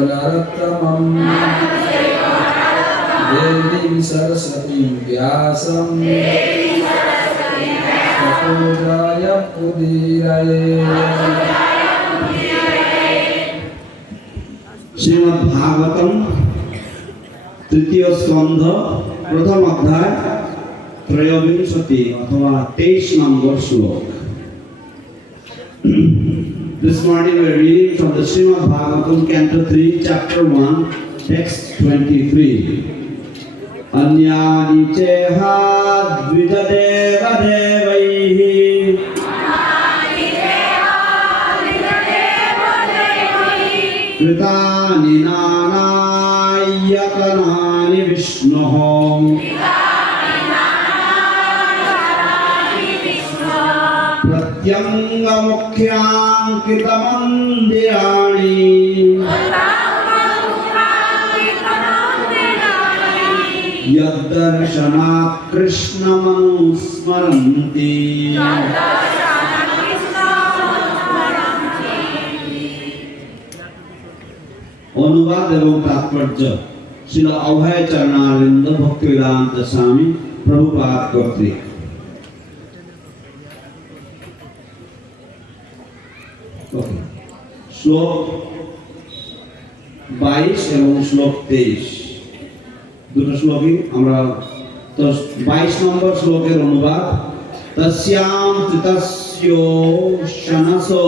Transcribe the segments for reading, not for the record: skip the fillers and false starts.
नरोत्तमं देवीं सरस्वतीं व्यासं ततो जयमुदीरये। श्रीमद् भागवतम तृतीय स्कंध प्रथम अध्याय त्रयोविंशति अथवा 23 नंबर श्लोक। This morning we are reading from the Srimad Bhagavatam, Canto 3, Chapter 1, Text 23. Anyani cheha dvijadeva devaihi Kritani nanayatanani Vishnohom Pratyanga mukhyankitamandirani Yaddarshana Krishna manusmaranti। অনুবাদ এবং তাৎপর্য শ্রীল অভয় চরণারবিন্দ ভক্তিবেদান্ত স্বামী প্রভুপাদ কর্তৃক। শ্লোক 22 এবং শ্লোক 23 দুটো শ্লোকই আমরা। তো 22 নম্বর শ্লোকের অনুবাদ। তস্যাম তৃতস্যো শনসো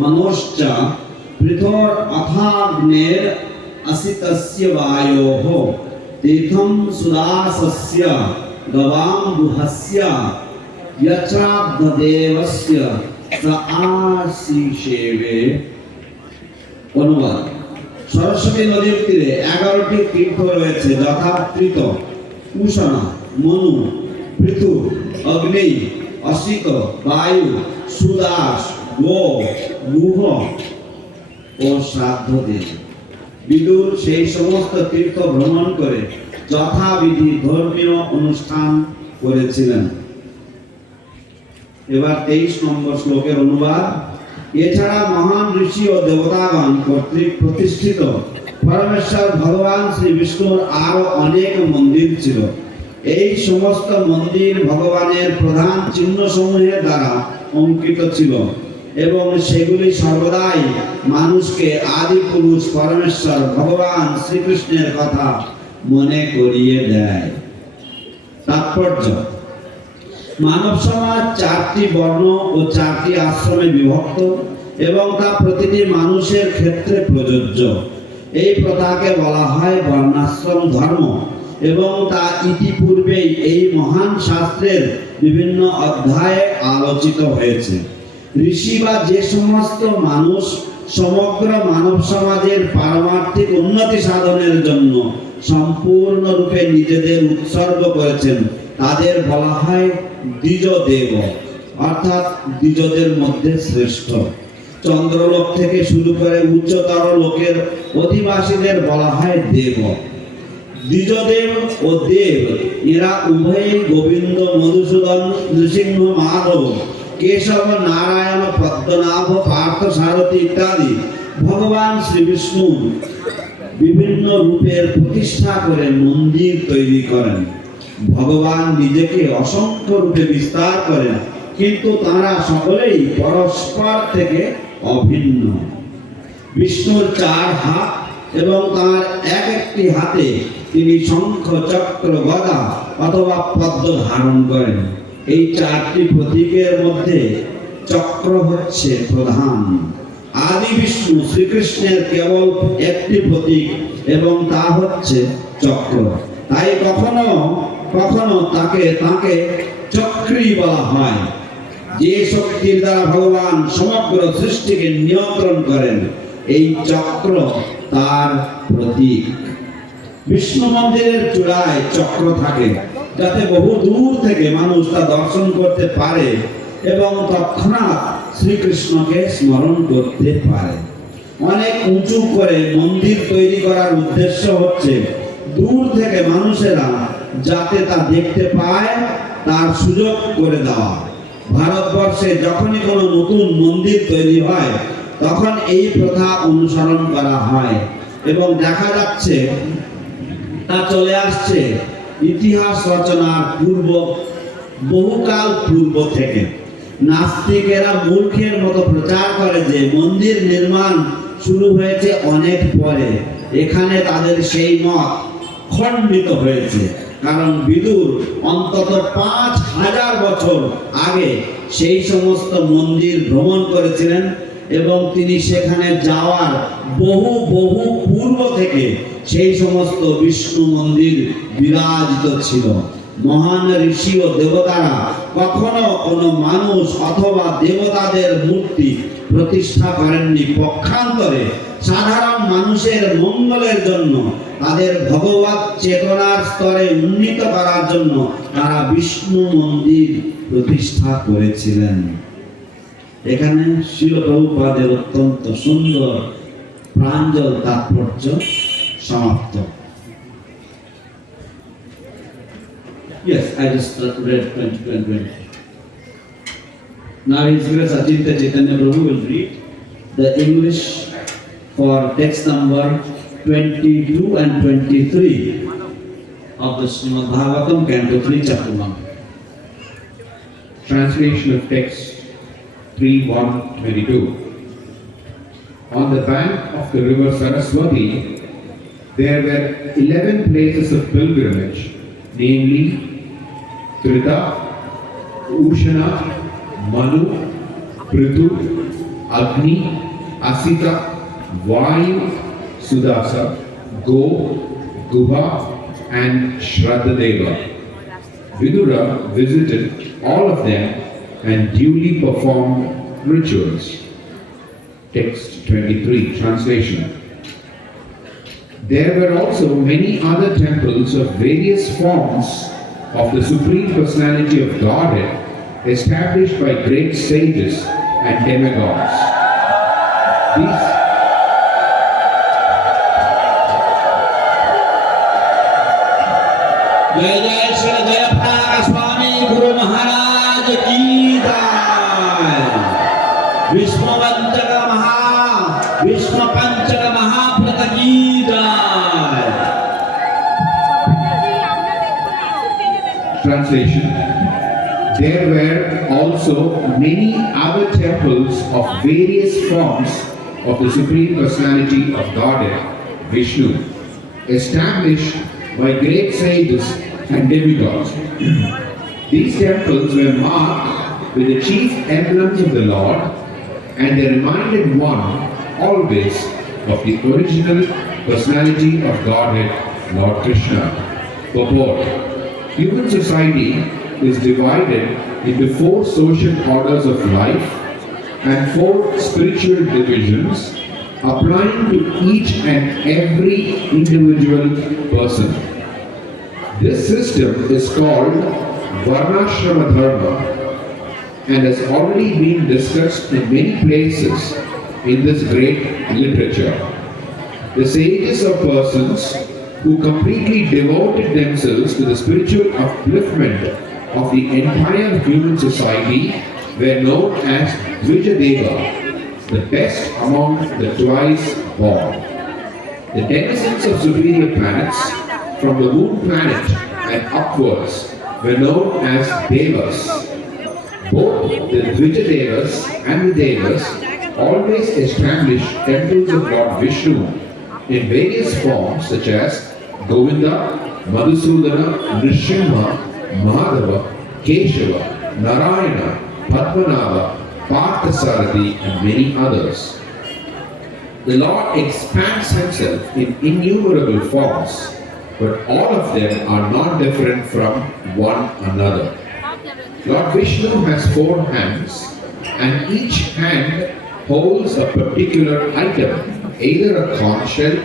মনোশ্চ পৃথোর অথাগ্নের আসিতস্য বায়োঃ তীর্থম সুদাসস্য গবাম্বুহস্য যচ্ছাদ্দেবস্য স আশীষেবে। অনুবাদ। সরস্বতী নদীর তীরে 11টি তীর্থ রয়েছে, যথা ত্রিত, উষণা, মনু, পৃথু, অগ্নি, অসিত, বায়ু, সুদাস, গো, গুহ ও শ্রাদ্ধদেব। বিদুর সেই সমস্ত তীর্থ ভ্রমণ করে যথাবিধি ধর্মীয় অনুষ্ঠান করেছিলেন। এবার 23 নম্বর শ্লোকের অনুবাদ। এছাড়া মহান ঋষি ও দেবতাগণ কর্তৃক প্রতিষ্ঠিত পরমেশ্বর ভগবান শ্রী বিষ্ণুর আরো অনেক মন্দির ছিল। এই সমস্ত মন্দির ভগবানের প্রধান চিহ্ন সমূহের দ্বারা অঙ্কিত ছিল এবং সেগুলি সর্বদাই মানুষকে আদি পুরুষ পরমেশ্বর ভগবান শ্রীকৃষ্ণের কথা মনে করিয়ে দেয়। তাৎপর্য। মানব সমাজ 4টি বর্ণ ও 4টি আশ্রমে বিভক্ত এবং তা প্রতিটি মানুষের ক্ষেত্রে প্রযোজ্য। এই প্রথাকে বলা হয় বর্ণাশ্রম ধর্ম এবং তা ইতিপূর্বেই এই মহান শাস্ত্রের বিভিন্ন অধ্যায়ে আলোচিত হয়েছে। ঋষি বা যে সমস্ত মানুষ সমগ্র মানব সমাজের পারমার্থিক উন্নতি সাধনের জন্য সম্পূর্ণরূপে নিজেদের উৎসর্গ করেছেন তাদের বলা হয় দ্বিজদেব, অর্থাৎ দ্বিজদের মধ্যে শ্রেষ্ঠ। চন্দ্রলোক থেকে শুরু করে উচ্চতর লোকের অধিবাসীদের বলা হয় দেব। দ্বিজদেব ও দেব এরা উভয়ই গোবিন্দ, মধুসূদন, নৃসিংহ, মাধব, কেশব, নারায়ণ, পদ্মনাভ, পার্থ, সারথী ইত্যাদি ভগবান শ্রী বিষ্ণু বিভিন্ন রূপের প্রতিষ্ঠা করে মন্দির তৈরি করেন। ভগবান নিজেকে অসংখ্য রূপে বিস্তার করেন, কিন্তু তারা সকলেই পরস্পর থেকে অভিন্ন। বিষ্ণুর 4 হাত এবং তার এক একটি হাতে তিনি শঙ্খ, চক্র, গদা অথবা পদ্ম ধারণ করেন। এই 4টি প্রতীকের মধ্যে চক্র হচ্ছে প্রধান। আদি বিষ্ণু শ্রীকৃষ্ণের কেবল একটি প্রতীক এবং তা হচ্ছে চক্র। তাই কখনো কখনো তাকে চক্রী বলা হয়। যে শক্তির দ্বারা ভগবান সমগ্র সৃষ্টিকে নিয়ন্ত্রণ করেন, এই চক্র তার প্রতীক। বিষ্ণু মন্দিরের চূড়ায় চক্র থাকে, যাতে বহু দূর থেকে মানুষ তা দর্শন করতে পারে এবং তৎক্ষণাৎ শ্রীকৃষ্ণকে স্মরণ করতে পারে। অনেক উঁচু করে মন্দির তৈরি করার উদ্দেশ্য হচ্ছে দূর থেকে মানুষেরা যাতে তা দেখতে পায় তার সুযোগ করে দেওয়া। ভারতবর্ষে যখনই কোনো নতুন মন্দির তৈরি হয় তখন এই প্রথা অনুসরণ করা হয়। এবং দেখা যাচ্ছে তা চলে আসছে ইতিহাস রচনার পূর্ব বহুকাল পূর্ব থেকে। নাস্তিকেরা মূর্খের মতো প্রচার করে যে মন্দির নির্মাণ শুরু হয়েছে অনেক পরে। এখানে তাদের সেই মত খণ্ডিত হয়েছে, কারণ বিদুর অন্তত 5000 বছর আগে সেই সমস্ত মন্দির ভ্রমণ করেছিলেন এবং তিনি সেখানে যাওয়ার বহু বহু পূর্ব থেকে সেই সমস্ত বিষ্ণু মন্দির বিরাজিত ছিল। মহান ঋষি ও দেবতারা কখনো কোনো মানুষ অথবা দেবতাদের মূর্তি প্রতিষ্ঠা করেননি। পক্ষান্তরে সাধারণ মানুষের মঙ্গলের জন্য, তাদের ভগবত চেতনার স্তরে উন্নীত করার জন্য তারা বিষ্ণু মন্দির প্রতিষ্ঠা করেছিলেন। এখানে শিল প্রভুপাদের অত্যন্ত সুন্দর প্রাঞ্জল তাৎপর্য সমাপ্ত। Yes, I just read 20. Now His Grace Achintya Chaitanya Prabhu will read the English for text number 22 and 23 of the Srimad Bhagavatam, Canto 3, Chapter 1. Translation of text 3:1-22. On the bank of the river Saraswati, there were 11 places of pilgrimage, namely Trita, Ushana, Manu, Prithu, Agni, Asita, Vayu, Sudasa, Go, Guha, and Shraddadeva. Vidura visited all of them and duly performed rituals. Text 23, translation. There were also many other temples of various forms of the Supreme Personality of Godhead established by great sages and demigods. These जय जय श्री जयपताका स्वामी गुरु महाराज की जय। विश्व पंचक महाप्रत की जय। Translation. There were also many other temples of various forms of the Supreme Personality of Godhead, Vishnu, established by great sages and demigods. These temples were marked with the chief emblems of the Lord, and they reminded one always of the original personality of Godhead, Lord Krishna. Purport. Human society is divided into 4 social orders of life and 4 spiritual divisions, applying to each and every individual person. This system is called Varnashrama Dharma and has already been discussed in many places in this great literature. The sages or persons who completely devoted themselves to the spiritual upliftment of the entire human society were known as Dvijadeva, the best among the twice born. The denizens of superior planets, from the moon planet and upwards, were known as Devas. Both the Dvijadevas and the Devas always established temples of Lord Vishnu in various forms such as Govinda, Madhusudana, Nrsimha, Mahadeva, Keshava, Narayana, Padmanabha, Parthasarathi, and many others. The Lord expands himself in innumerable forms, but all of them are not different from one another. Lord Vishnu has 4 hands, and each hand holds a particular item, either a conch shell,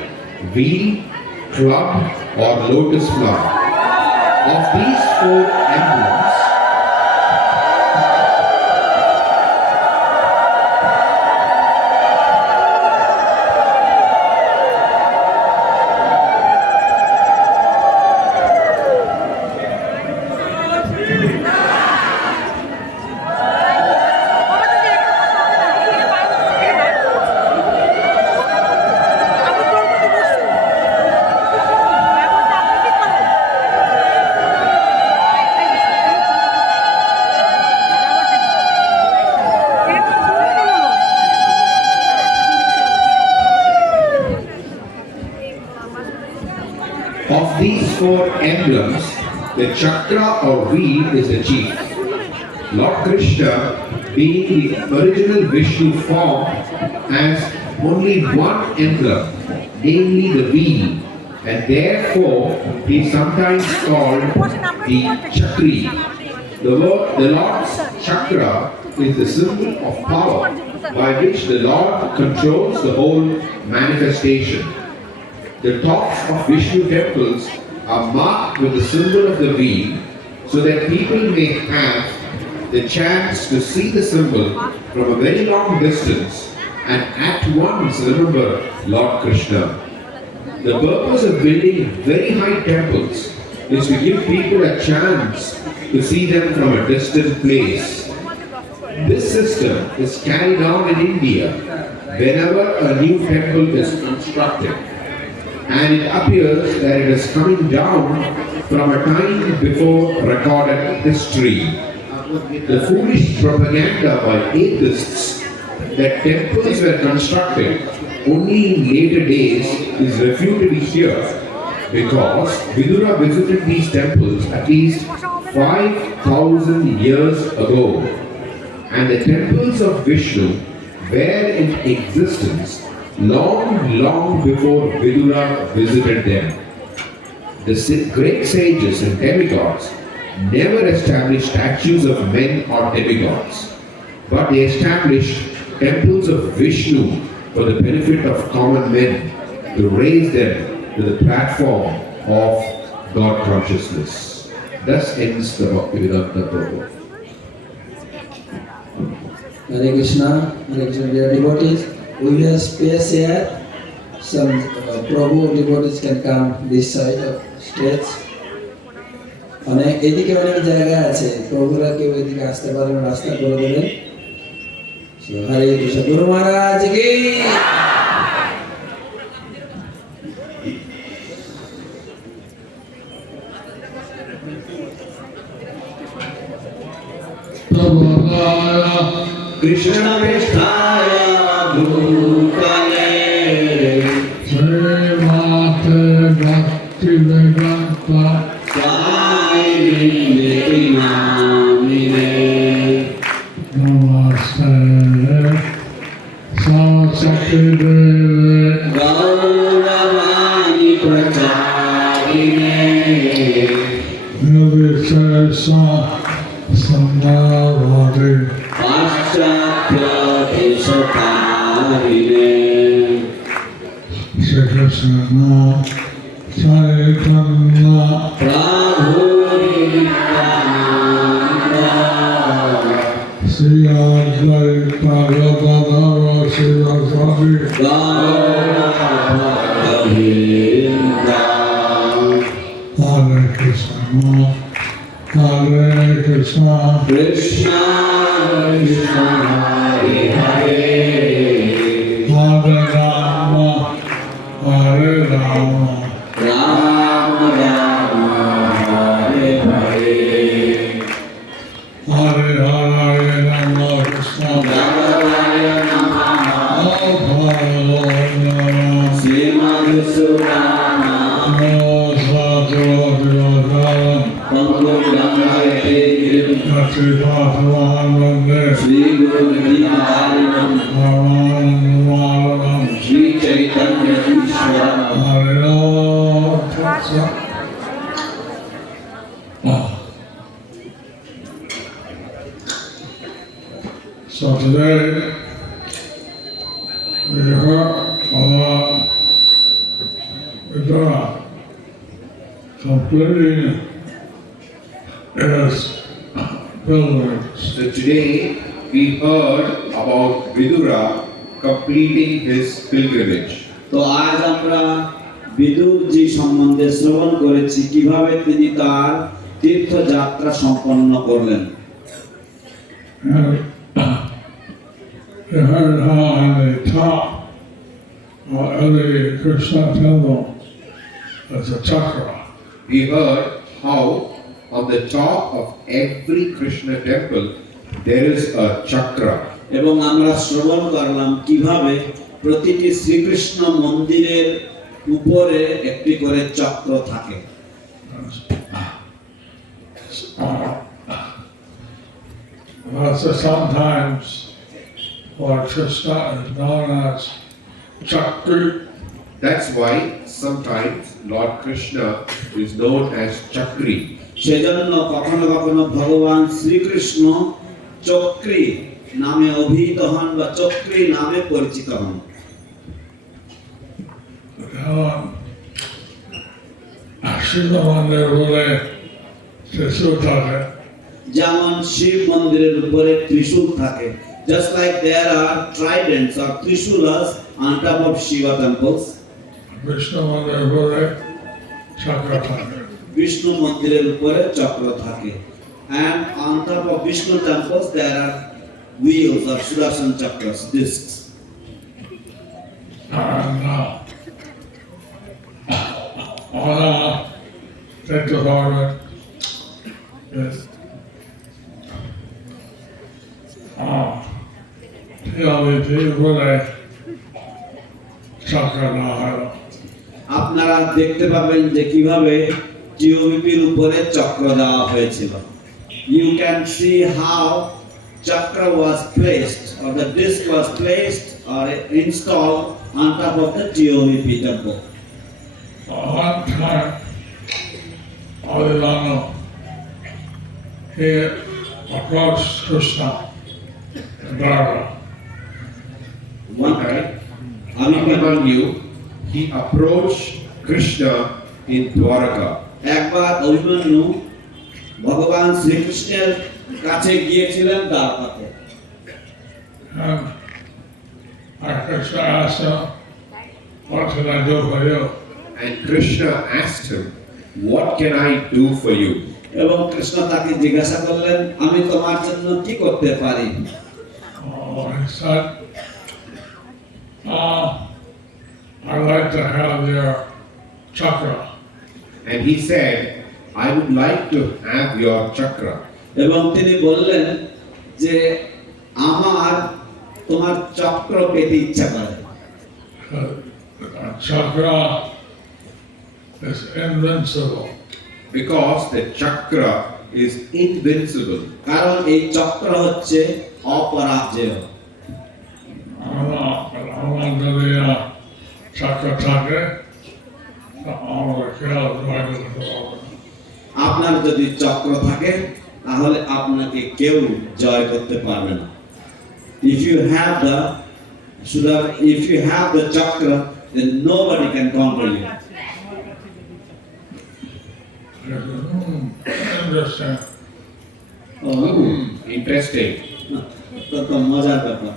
wheel, club, or lotus flower. Of these 4 emblems, four emblems, the chakra or wheel is the chief. Lord Krishna, being the original Vishnu form, has only one emblem, namely the wheel, and therefore he is sometimes called the Chakri. The Lord's chakra is the symbol of power by which the Lord controls the whole manifestation. The tops of Vishnu temples are marked with the symbol of the wheel so that people may have the chance to see the symbol from a very long distance and at once remember Lord Krishna. The purpose of building very high temples is to give people a chance to see them from a distant place. This system is carried on in India whenever a new temple is constructed, and it appears that it is coming down from a time before recorded history. The foolish propaganda by atheists that temples were constructed only in later days is refuted here, because Vidura visited these temples at least 5,000 years ago, and the temples of Vishnu were in existence long before Vidura visited them. The great sages and demigods never established statues of men or demigods, but they established temples of Vishnu for the benefit of common men, to raise them to the platform of God consciousness. Thus ends the Bhaktivedanta purport. Hare Krishna, dear devotees. We have space here. Some Prabhu devotees can come this side of stage. অনেক এদিকে অনেক জায়গা আছে, প্রভুরা কেউ এদিকে আসতে পারবেন, রাস্তা করে দেবেন। হরে কৃষ্ণ, গুরু মহারাজ কি Krishna Krishnaya Bhutale Srimate Bhaktivedanta Swami Maharaj Namaste Saraswati Gauravani Pracharine Nirvishesha Samavati Paschatya Desatarine Shri Krishna Chaitanya Prabhu Nityananda Shri Advaita Gadadhara Srivasadi Gauravinda Hare Krishna Hare Krishna Krishna Krishna Hare Hare Hare Rama Hare Rama Rama Rama Hare Hare Hare Hare Rama Krishna Hare Namaha Hare Rama Srimad Surana Pangu Gangayate Girim Shri Guru Vidyarinam Shri Chaitanya Ishvara So today we heard about Vidura completing his pilgrimage. So today we heard about Vidura completing his pilgrimage. তো আজ আমরা বিদুরজি সম্বন্ধে শ্রবণ করেছি কিভাবে তিনি তার তীর্থযাত্রা সম্পন্ন করলেন। And we heard how on the top of every Krishna temple there's a chakra. We heard how on the top of every Krishna temple there is a chakra. এবং আমরা শ্রবণ করলাম কিভাবে প্রতিটি শ্রীকৃষ্ণ মন্দিরের উপরে একটি করে চক্র থাকে। So sometimes Lord Krishna is known as Chakri. That's why sometimes Lord Krishna is known as Chakri. সেজন্য কখনো কখনো ভগবান শ্রীকৃষ্ণ চক্রী নামে অভিহিত হন বা চক্রী নামে পরিচিত হন। Shiva Mandir বলে ত্রিশূল থাকে। যেমন শিব মন্দিরের উপরে ত্রিশূল থাকে, just like there are tridents or trishulas on top of Shiva temples. Vishnu মন্দির বলে চক্র থাকে। বিষ্ণু মন্দিরের উপরে চক্র থাকে, and on top of Vishnu temples there are wheels of Sudarshan chakras, discs. Take the Lord is বলে চক্র না হয়। আপনারা দেখতে পাবেন যে কিভাবে টিওবিপির উপরে চক্র দেওয়া হয়েছিল। You can see how chakra was placed or the disc was placed or installed on top of the TOVP temple. One time, Adilano, he approached Krishna in Dwarka. One time, Abhimanyu, he approached Krishna in Dwarka. একবার অভিমন্যু ভগবান শ্রীকৃষ্ণের কাছে গিয়েছিলেন দ্বারকাতে। And Krishna asked him, what can I do for you? And Krishna asked him, what can I do for you? এবং কৃষ্ণ তাকে জিজ্ঞাসা করলেন, আমি তোমার জন্য কি করতে পারি? He said, I'd like to have your chakra. And he said, I would like to have your chakra. এবং তিনি বললেন যে আমার তোমার চক্র পেতে ইচ্ছা করে। Chakra is invincible. Because the chakra is invincible. কারণ এই চক্র হচ্ছে অপরাজেয়। আমার যদি চক্র থাকে আমার খেয়াল রাখতে হবে। আপনার যদি চক্র থাকে তাহলে আপনাকে কেউ জয় করতে পারবে না। If you have the chakra, then nobody can conquer you. Interesting. Interesting. তো মজার ব্যাপার।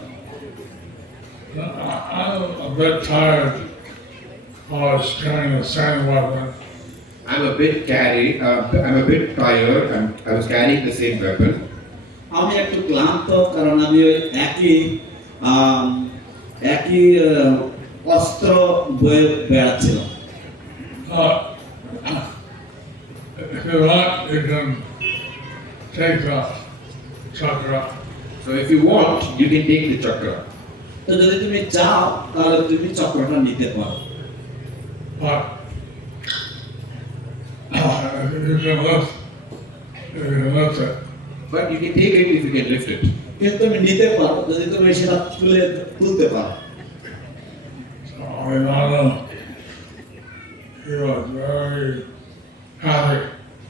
I'm a bit tired of carrying the same weapon. I'm a bit tired. I was carrying the same weapon. আমি একটু ক্লান্ত, কারণ আমি ওই একই অস্ত্র বয়ে বেড়াচ্ছিলাম। If you want, you can take the chakra. So if you want, you can take the chakra. তো যদি তুমি চাও তাহলে তুমি চক্রটা নিতে পারো। But you can lift it. But you can take it if you can lift it. কিন্তু তুমি নিতে পারো যদি তুমি সেটা তুলতে পারো। So he was very happy.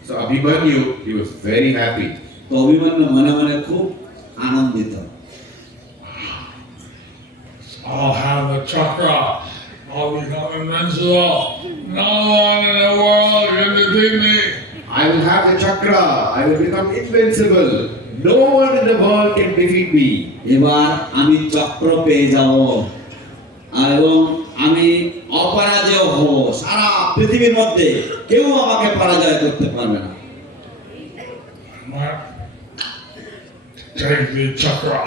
So Abhimanyu, he was very happy. তো অভিমন্যু মনে মনে খুব আনন্দিত। I'll have the chakra. I'll become invincible. No one in the world can defeat me. I will have the chakra. I will become invincible. No one in the world can defeat me. এবার আমি চক্র পেয়ে যাব এবং আমি অপরাজেয় হব। সারা পৃথিবীর মধ্যে কেউ আমাকে পরাজয় করতে পারবে না। Take the chakra.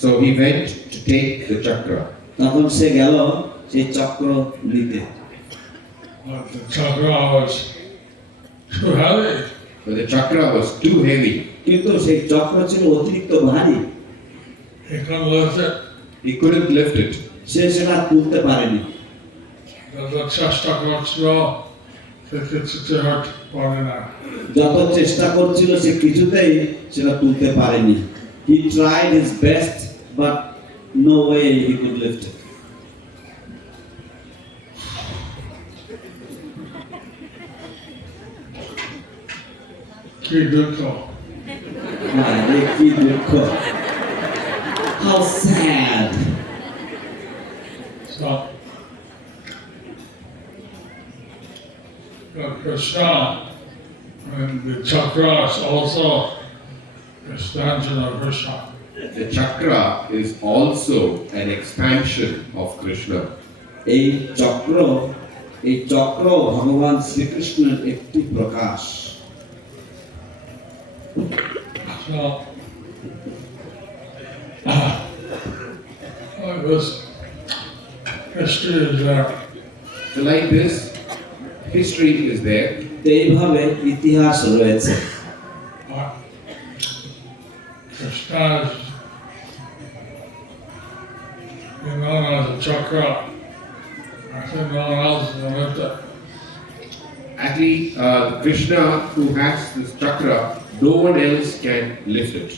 So he went to take the chakra. তখন সে গেল সেই চক্র নিতে। But the chakra was too heavy. But the chakra was too heavy. কিন্তু সেই চক্র ছিল অতিরিক্ত ভারী। He couldn't lift it. He couldn't lift it. সে সেটা তুলতে পারেনি। The chest chakra was too heavy. supporting that. যত চেষ্টা করছিল সে কিছুতেই সেটা তুলতে পারেনি। He tried his best but no way he could lift it. কি দুঃখ। আরে কি দুঃখ! How sad! So, Krishna and the chakra is also expansion of Krishna. The chakra is also an expansion of Krishna. এই চক্র ভগবান শ্রীকৃষ্ণের একটি প্রকাশ। So, like this history is there. So like this, history is there. এইভাবে ইতিহাস রয়েছে। Krishna is known as a chakra. I think no one else can lift it. Actually, Krishna, who has this chakra, no one else can lift it.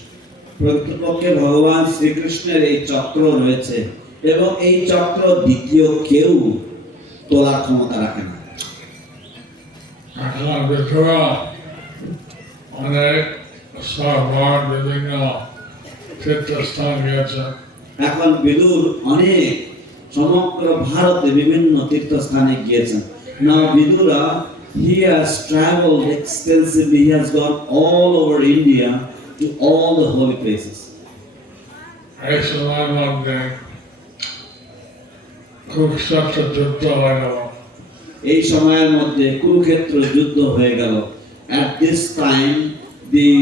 প্রকৃতপক্ষে ভগবান শ্রীকৃষ্ণের এই চক্র রয়েছে এবং এই চক্র দ্বিতীয় কেউ তোলার ক্ষমতা রাখে না। এখন বিধুরা অনেক সরবার বিভিন্ন তীর্থস্থান গিয়েছে। এখন বিদুর অনেক সমগ্র ভারতে বিভিন্ন তীর্থস্থানে গিয়েছেন। Now Vidura, he has traveled extensively. He has gone all over India to all the holy places. এই সময়ের মধ্যে কুরুক্ষেত্র যুদ্ধ হয়ে গেল। এই সময়ের মধ্যে কুরুক্ষেত্র যুদ্ধ হয়ে গেল। At this time, the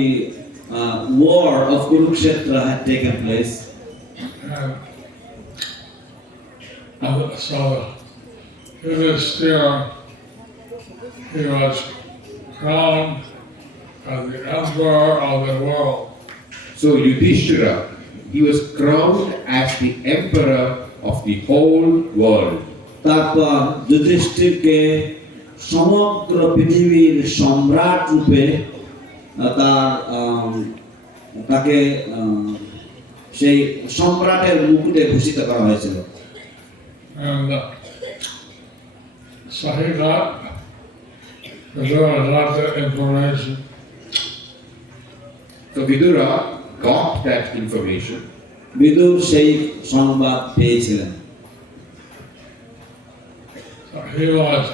war of Kurukshetra had taken place. And so Yudhishthira, he was crowned as the emperor of the world. So Yudhishthira, he was crowned as the emperor of the whole world. তারপর যুধিষ্ঠিরকে সমগ্র পৃথিবীর সম্রাট রূপে তাকে সেই সম্রাটের মুকুটে ভূষিত করা হয়েছিল। And so he got that information. So Vidura got that information. Vidur সেই সংবাদ পেয়েছিলেন। So he was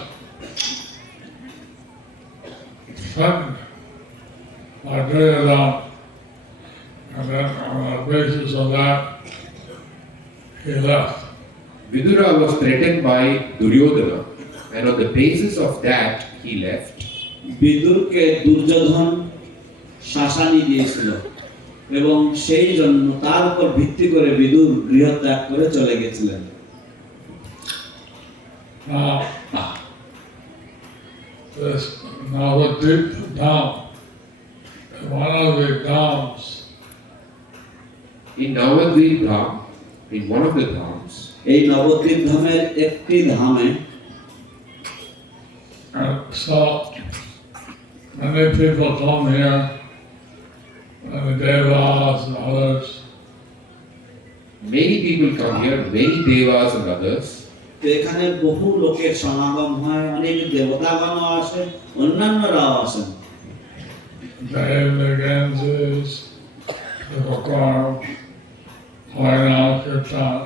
threatened by Dham, and then on the basis of that, he left. Vidura was threatened by Duryodhana, and on the basis of that, he left. বিদুরকে দুর্যোধন শাসানি দিয়েছিল এবং সেই জন্য তার উপর ভিত্তি করে বিদুর গৃহত্যাগ করে চলে গেছিলেন। This Navadvip Dham, one of the Dhams, In Navadvip Dham, in one of the Dhams, এই নবদ্বীপ ধামের একটি ধামে and so many people come here, and the Devas and others, many people come here, many devas and others. তো এখানে বহু লোকের সমাগম হয়, অনেক দেবতাগণও আসে, অন্যান্যরাও আসেন। they the Ganges, the perform Harinam Kirtan,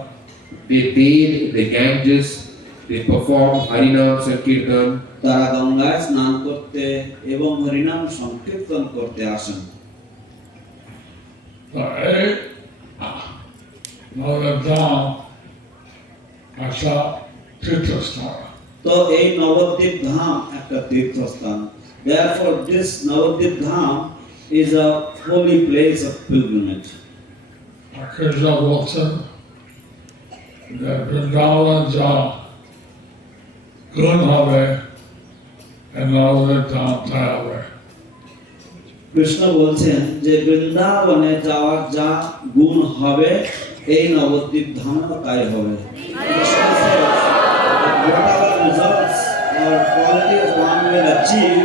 They bathe the Ganges, they perform Harinam Sankirtan. তারা গঙ্গায় স্নান করতে এবং হরিনাম সংকীর্তন করতে আসেন। so another Dham, Asha Tirthastana. তো এই নবদ্বীপ ধাম একটা তীর্থস্থান। Therefore, this Navadvip Dham is a holy place of pilgrimage. Krishna বলছেন যে বৃন্দাবন যা গুণ হবে নবদ্বীপ ধাম তাই হবে। কৃষ্ণ বলছেন যে বৃন্দাবনে যাওয়ার যা গুণ হবে এই নবদ্বীপ ধামেও তাই হবে। Whatever results or qualities one will achieve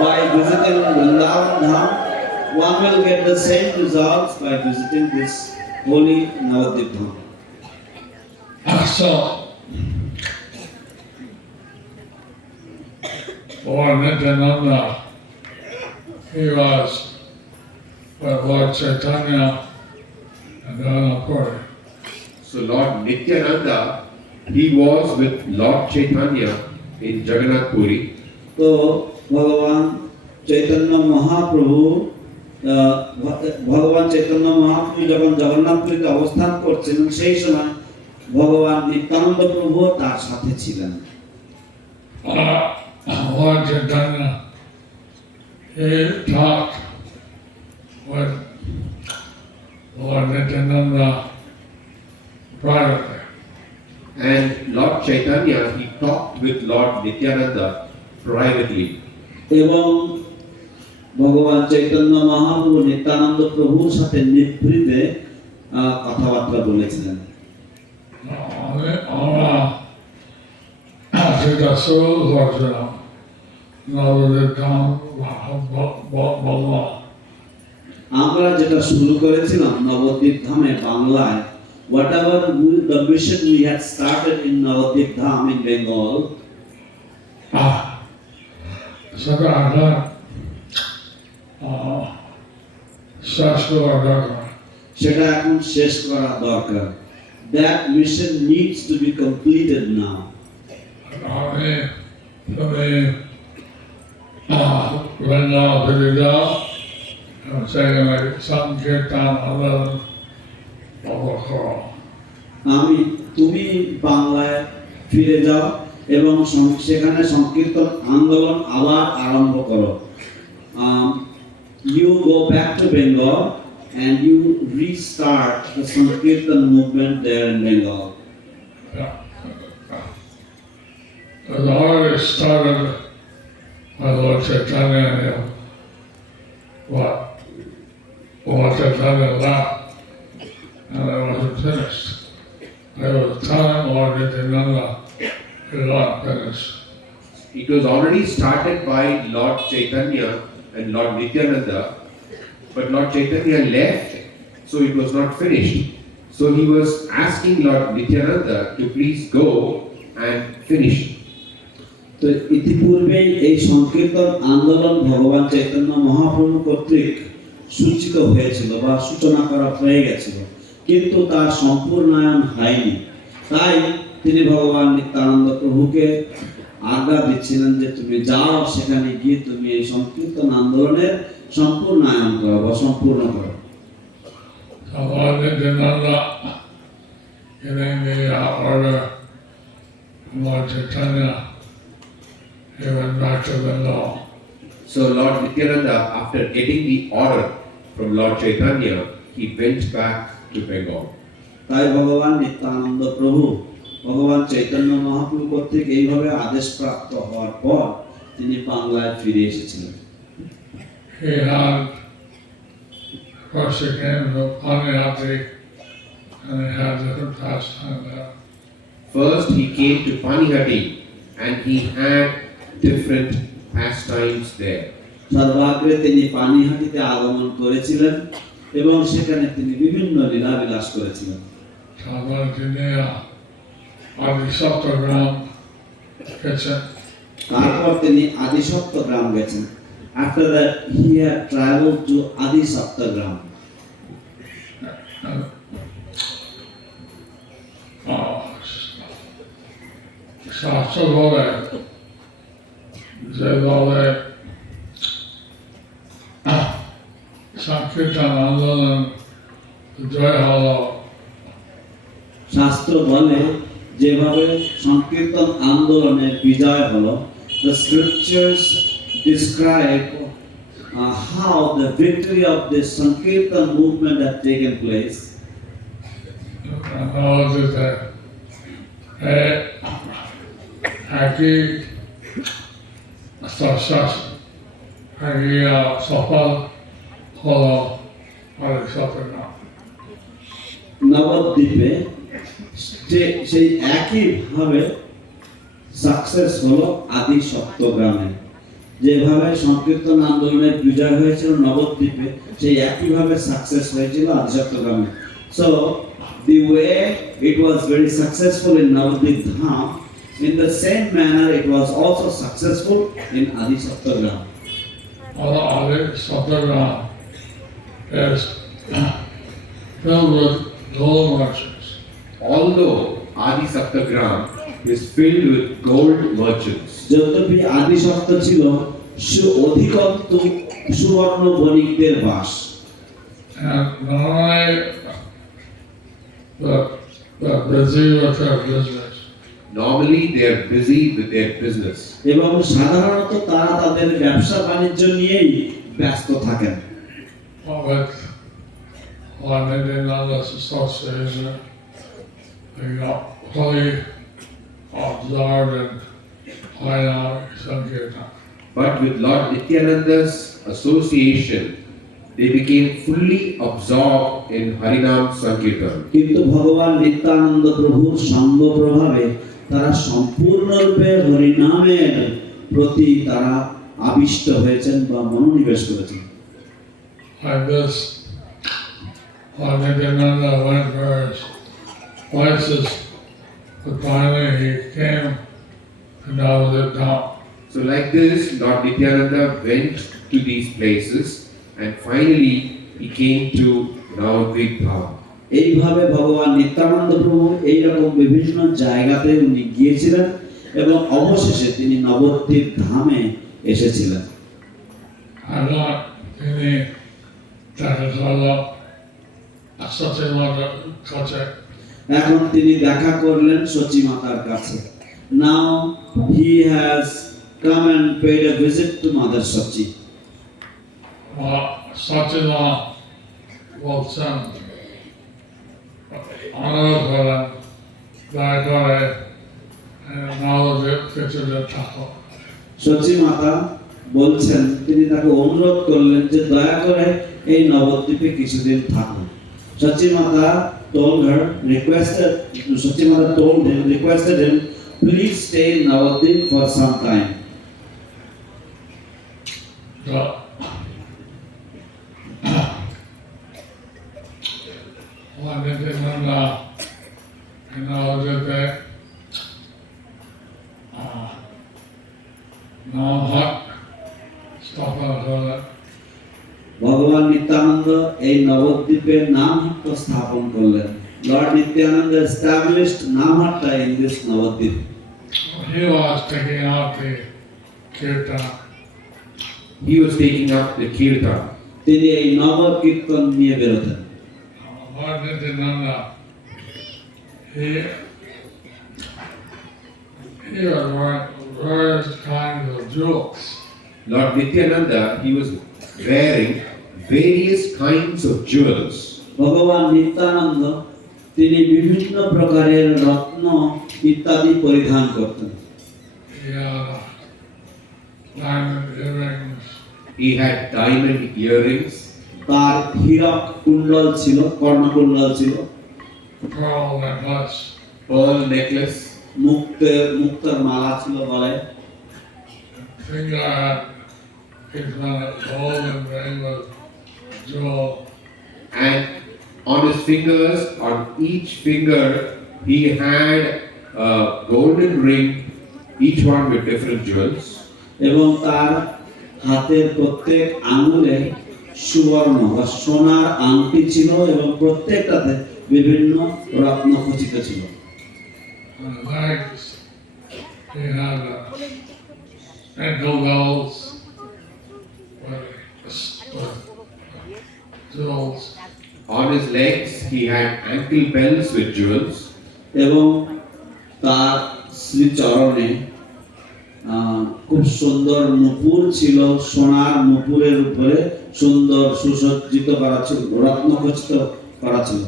by visiting Vrindavan Dham, one will get the same results by visiting this holy Navadvip Dham. So, Lord Nityananda, he was with Lord Chaitanya and Dhanapuri. So Lord Nityananda, he was with Lord Chaitanya in Jagannath Puri. তো ভগবান চৈতন্য মহাপ্রভু ভগবান চৈতন্য মহাপ্রভু যখন জগন্নাথপুরীতে অবস্থান করছিলেন সেই সময় ভগবান নিত্যানন্দ প্রভু তার সাথে ছিলেন। Lord Chaitanya, he talked with Lord Nityananda privately. And Lord Chaitanya, he talked with Lord Nityananda privately. এবং ভগবান চৈতন্য মহাপ্রভু নিত্যানন্দ প্রভুর সাথে নিভৃতে কথাবার্তা বলেছিলেন। আমরা যেটা শুরু করেছিলাম নবদ্বীপ ধামে বাংলায়, whatever the mission we had started in Navadvip Dham in Bengal, সেটা এখন শেষ করা দরকার। That mission needs to be completed now. তুমি বাংলায় ফিরে যাও এবং সেখানে সংকীর্তন আন্দোলন আবার আরম্ভ করো। You go back to Bengal and you restart the Sankirtan movement there in Bengal. It already started by Lord Chaitanya. Lord Chaitanya left, and it wasn't finished. There was time Lord Nityananda is not finished. It was already started by Lord Chaitanya and Lord Nityananda, but Lord Chaitanya left, so it was not finished. So he was asking Lord Nityananda to please go and finish. তো ইতিপূর্বে এই সংকীর্তন আন্দোলন ভগবান চৈতন্য মহাপ্রভু কর্তৃক সূচিত হয়েছিল বা সূচনা করা হয়ে গেছিল, কিন্তু তার সম্পূর্ণায়ন হয়নি। তাই তিনি ভগবান নিত্যানন্দ প্রভুকে আজ্ঞা দিচ্ছিলেন যে তুমি যাও, সেখানে গিয়ে তুমি এই সংকীর্তন আন্দোলনের সম্পূর্ণায়ন করো বা সম্পূর্ণ করো। Lord Nityananda giving the order from Lord Chaitanya, he went back to Bengal. So Lord Nityananda, after getting the order from Lord Chaitanya, he went back to Bengal. তাই ভগবান নিত্যানন্দ প্রভু ভগবান চৈতন্য মহাপ্রভু কর্তৃক এইভাবে আদেশ প্রাপ্ত হওয়ার পর তিনি বাংলায় ফিরে এসেছিলেন। He had first he came to Panihati, and he had different pastimes there. First he came to Panihati and he had different pastimes there. সর্বাগ্রে তিনি পানিহাটিতে আগমন করেছিলেন এবং সেখানে তিনি বিভিন্ন লীলা বিলাস করেছিলেন। তারপর তিনি আদিসপ্তগ্রাম গেছেন। After that he had traveled to Adisaptagram. শাস্ত্র বলে যে দলে সংকীর্তন আন্দোলন জয় হলো, শাস্ত্র বলে যেভাবে সংকীর্তন আন্দোলনের বিজয় হলো, the scriptures describe how the victory of this Sankirtan movement had taken place. নবদ্বীপে সেই একই ভাবে সাকসেস হলো আদি সপ্তগ্রামে। যেভাবে সংকীর্তন আন্দোলনের বিজয় হয়েছিল নবদ্বীপে সেই একইভাবে সাকসেস হয়েছিল আদিসপ্তগ্রামে so the way it was very successful in Navadvip Dham in the same manner it was also successful in Adisaptagram. Adi Saptagram is filled with gold merchants. Although Adi Saptagram is filled with gold merchants, যদ্যপি আদিসপ্ত ছিল অধিকন্তু সুবর্ণ বণিকদের বাস And normally they're busy with their business. normally they are busy with their business. এবং সাধারণত তারা তাদের ব্যবসা বাণিজ্য নিয়েই ব্যস্ত থাকেন With Nityananda's association, they got fully absorbed in Harinam Sankirtan. But with Lord Nityananda's association, they became fully absorbed in Harinam Sankirtan. কিন্তু ভগবান নিত্যানন্দ প্রভুর সঙ্গ প্রভাবে তারা সম্পূর্ণরূপে হরিনামের প্রতি তারা আবিষ্ট হয়েছেন বা মনোনিবেশ করেছেন Like this, when Nityananda went various places, but finally he came to Navadvip Dham. So like this, Lord Nityananda went to these places and finally he came to Navadvip Dham. এইভাবে ভগবান নিত্যানন্দ প্রভু এইরকম বিভিন্ন জায়গাতে উনি গিয়েছিলেন এবং অবশেষে তিনি নবদ্বীপ ধামে এসেছিলেন I got any Takasala, Satyamata Kache. এখন তিনি দেখা করলেন সচী মাতার কাছে now he has come and paid a visit to mother Sachi Satyamata will send Anuragara, Jayapataka, and Navadvip Kitchen Taco. Sachi Mata বলছেন তিনি তাকে অনুরোধ করলেন যে দয়া করে এই নবদ্বীপে কিছুদিন থাকুন সচী মাতা told her requested him please stay in Navadvip for some time When Nityananda and Navadvip Namhat Stapana ভগবান নিত্যানন্দ এই নবদ্বীপের নামহাট্ট স্থাপন করলেন lord Nityananda established Namhatta in this Nabadwip he was taking out the kirtan. He was taking up the kirtan. তিনি এই নগর কীর্তন নিয়ে বেরোতেন Lord Nityananda, he was wearing various kinds of jewels. Lord Nityananda, he was wearing various kinds of jewels. ভগবান নিত্যানন্দ তিনি বিভিন্ন প্রকারের রত্ন ইত্যাদি পরিধান করতেন He had diamond earrings. তার হীরক কুণ্ডল ছিল কর্ণকুণ্ডল ছিল Pearl necklace. মুক্তের মালা ছিল গলায় And on his fingers, on each finger, he had a golden ring, each one with different jewels. এবং তার হাতের প্রত্যেক আঙ্গুলে সুবর্ণ বা সোনার আংটি ছিল এবং প্রত্যেকটাতে বিভিন্ন রত্ন খচিত ছিল On his legs, he had ankle bells with jewels. এবং তার শ্রীচরণে খুব সুন্দর নুপুর ছিল সোনার নুপুরের উপরে সুন্দর সুসজ্জিত করা ছিল রত্নখচিত করা ছিল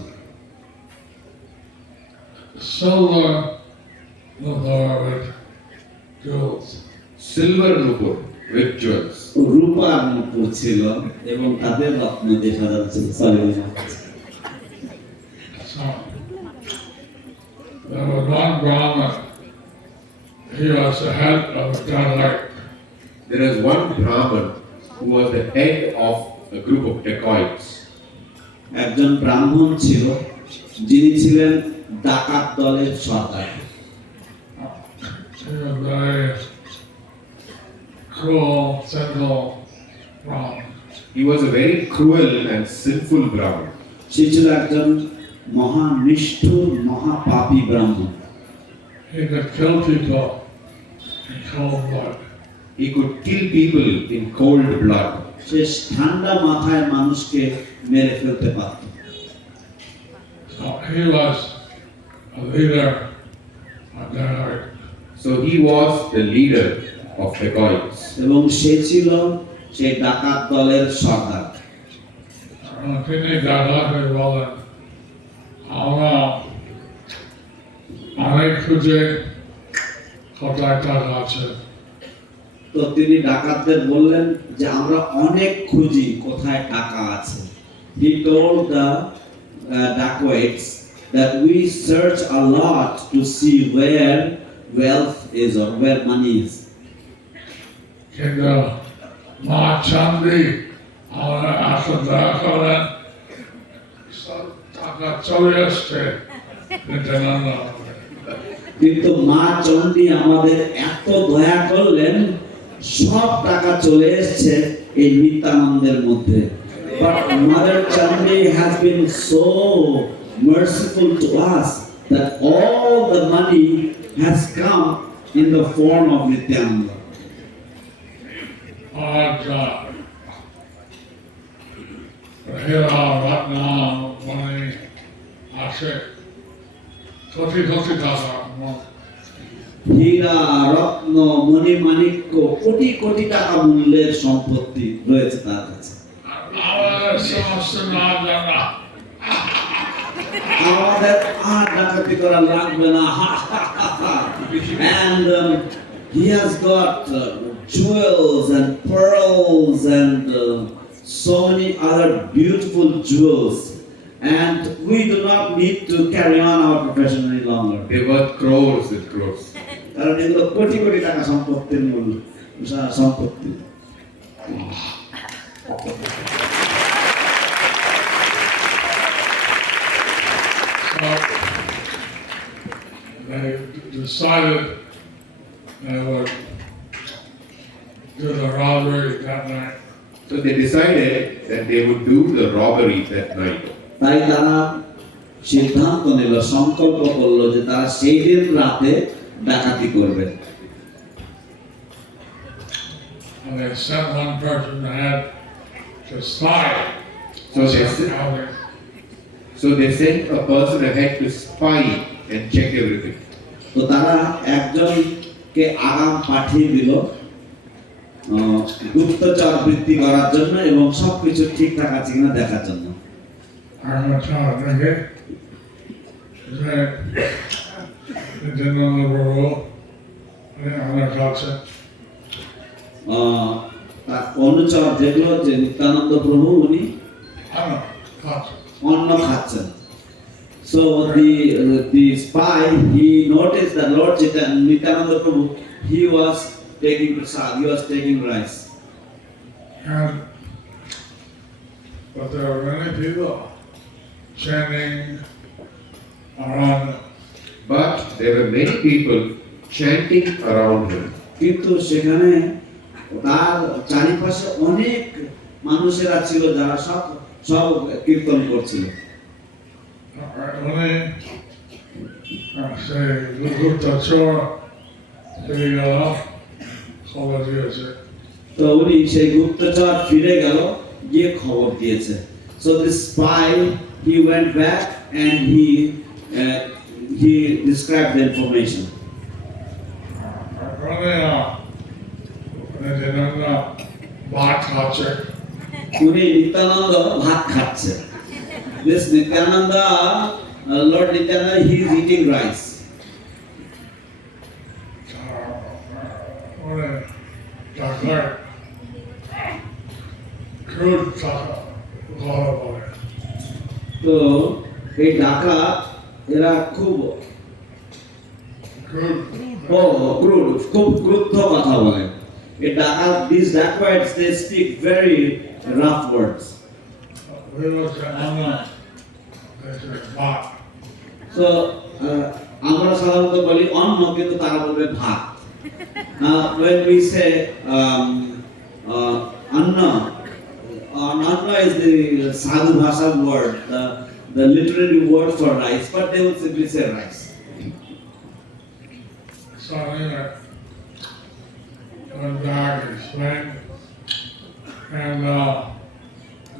Silver nupur with jewels. রূপার নুপুর ছিল এবং তাদের রত্ন দিয়ে সাজানো ছিল There was one Brahmin, he was the head of a Catholic there was one Brahmin who was the head of a group of dacoits. একজন ব্রাহ্মণ ছিল যিনি ছিলেন ডাকাত দলের সর্দার। He was very cruel, sinful Brahmin. He was a very cruel and sinful Brahmin. সে ছিল একজন মহা নিষ্ঠুর মহাপাপী ব্রাহ্মণ। He could kill people in cold blood. He could kill people in cold blood. সে ঠান্ডা মাথায় মানুষকে মেরে ফেলতে পারত। So he was a leader of that. So he was the leader of dacoits. এবং সে ছিল সেই ডাকাত দলের সর্দার। তিনি ডাকাতে বলেন, আমরা অনেক খুঁজে কোথায় টাকা আছে। তো তিনি ডাকাতদের বললেন যে আমরা অনেক খুঁজি কোথায় টাকা আছে। He told the dacoits that we search a lot to see where wealth is or where money is. কিন্তু মা চান্দি আমরা আসল দয়া করেন টাকা চলে আসছে নিত্যানন্দ। কিন্তু মা চণ্ডী আমাদের এত দয়া করলেন সব টাকা চলে এসেছে এই নিত্যানন্দের মধ্যে। But Mother Chandi has been so merciful to us that all the money has come in the form of Nityananda. But here Ratna money আসে কোটি কোটি টাকা। হীরা রত্ন মণিমাণিক্য কোটি কোটি টাকা মূল্যের সম্পত্তি রয়েছে তার কাছে। আমাদের সমস্ত না জানা আমাদের আর ডাকাতি করা লাগবে না। And he has got jewels and pearls and so many other beautiful jewels, and we do not need to carry on our profession any longer. They were crores and crores. কারণ এগুলো কোটি কোটি টাকা সম্পত্তির মূল্য সম্পত্তি। So they decided they would do the robbery that night. So they decided that they would do the robbery that night. তাই তারা সিদ্ধান্ত নিল, সংকল্প করলো যে তারা সেই দিন রাতে ডাকাতি করবে। And they sent one person ahead to spy. So they sent a person ahead to spy and check everything. তো তারা একজনকে আগাম পাঠিয়ে দিল গুপ্তচর বৃত্তি করার জন্য এবং সবকিছু ঠিকঠাক আছে কিনা দেখার জন্য। I'm not trying to think it. It didn't know the rule. I'm not culture. তার অনুচর দেখলো যে নিত্যানন্দ প্রভু উনি I don't know, culture. অন্ন খাচ্ছেন। So the spy he noticed that Lord Nityananda Prabhu he was taking prasad, he was taking rice. And but there were many people chanting around him. But there were many people chanting around him. কিন্তু সেখানে তার চারিপাশে অনেক মানুষেরা ছিল যারা সব কীর্তন করছিল। Only say গুপ্তচর ফিরে গেল খবর দিয়েছে। তো উনি সেই গুপ্তচর ফিরে গেল গিয়ে খবর দিয়েছে। So the spy he went back and he described the information. ভাত খাচ্ছে। উনি নিত্যানন্দ ভাত খাচ্ছে। This Nityananda, Lord Nityananda, he is eating rice. Doctor খুব টাকা ভালো বলে। তো এই ডাকাত এরা খুব খুব ক্রুদ্ধ কথা বলে। These dacoits, they speak very rough words. We will say Anna, they say Bhat. So, আমরা সাধারণত বলি অন্ন, কিন্তু তারা বলবে ভাত। When we say anna, anna is the Sadhu Bhasha word, the literary word for rice, but they would simply say rice. So anyway, went back and explained, and